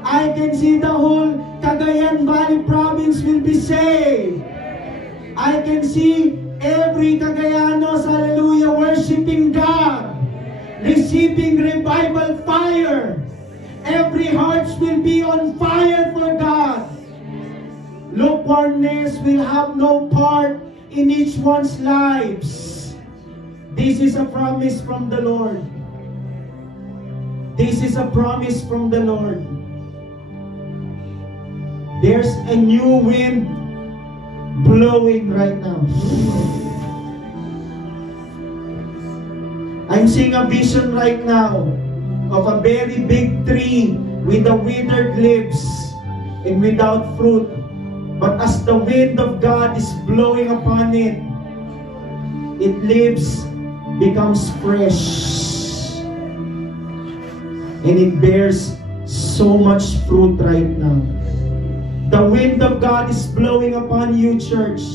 I can see the whole Cagayan Valley province will be saved. I can see every Cagayanos, hallelujah, worshiping God, receiving revival fire. Every heart will be on fire for God. Lukewarmness will have no part in each one's lives. This is a promise from the Lord. This is a promise from the Lord. There's a new wind blowing right now. I'm seeing a vision right now of a very big tree with the withered leaves and without fruit. But as the wind of God is blowing upon it, its leaves becomes fresh. And it bears so much fruit right now. The wind of God is blowing upon you, church.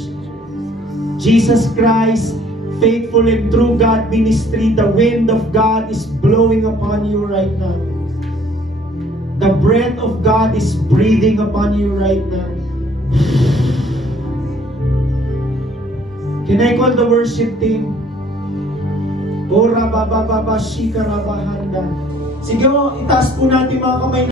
Jesus Christ, faithful and true God ministry, the wind of God is blowing upon you right now. The breath of God is breathing upon you right now. Can I call the worship team? Ora bababa shika rabahanda. Sige, itaas po natin mga kamay.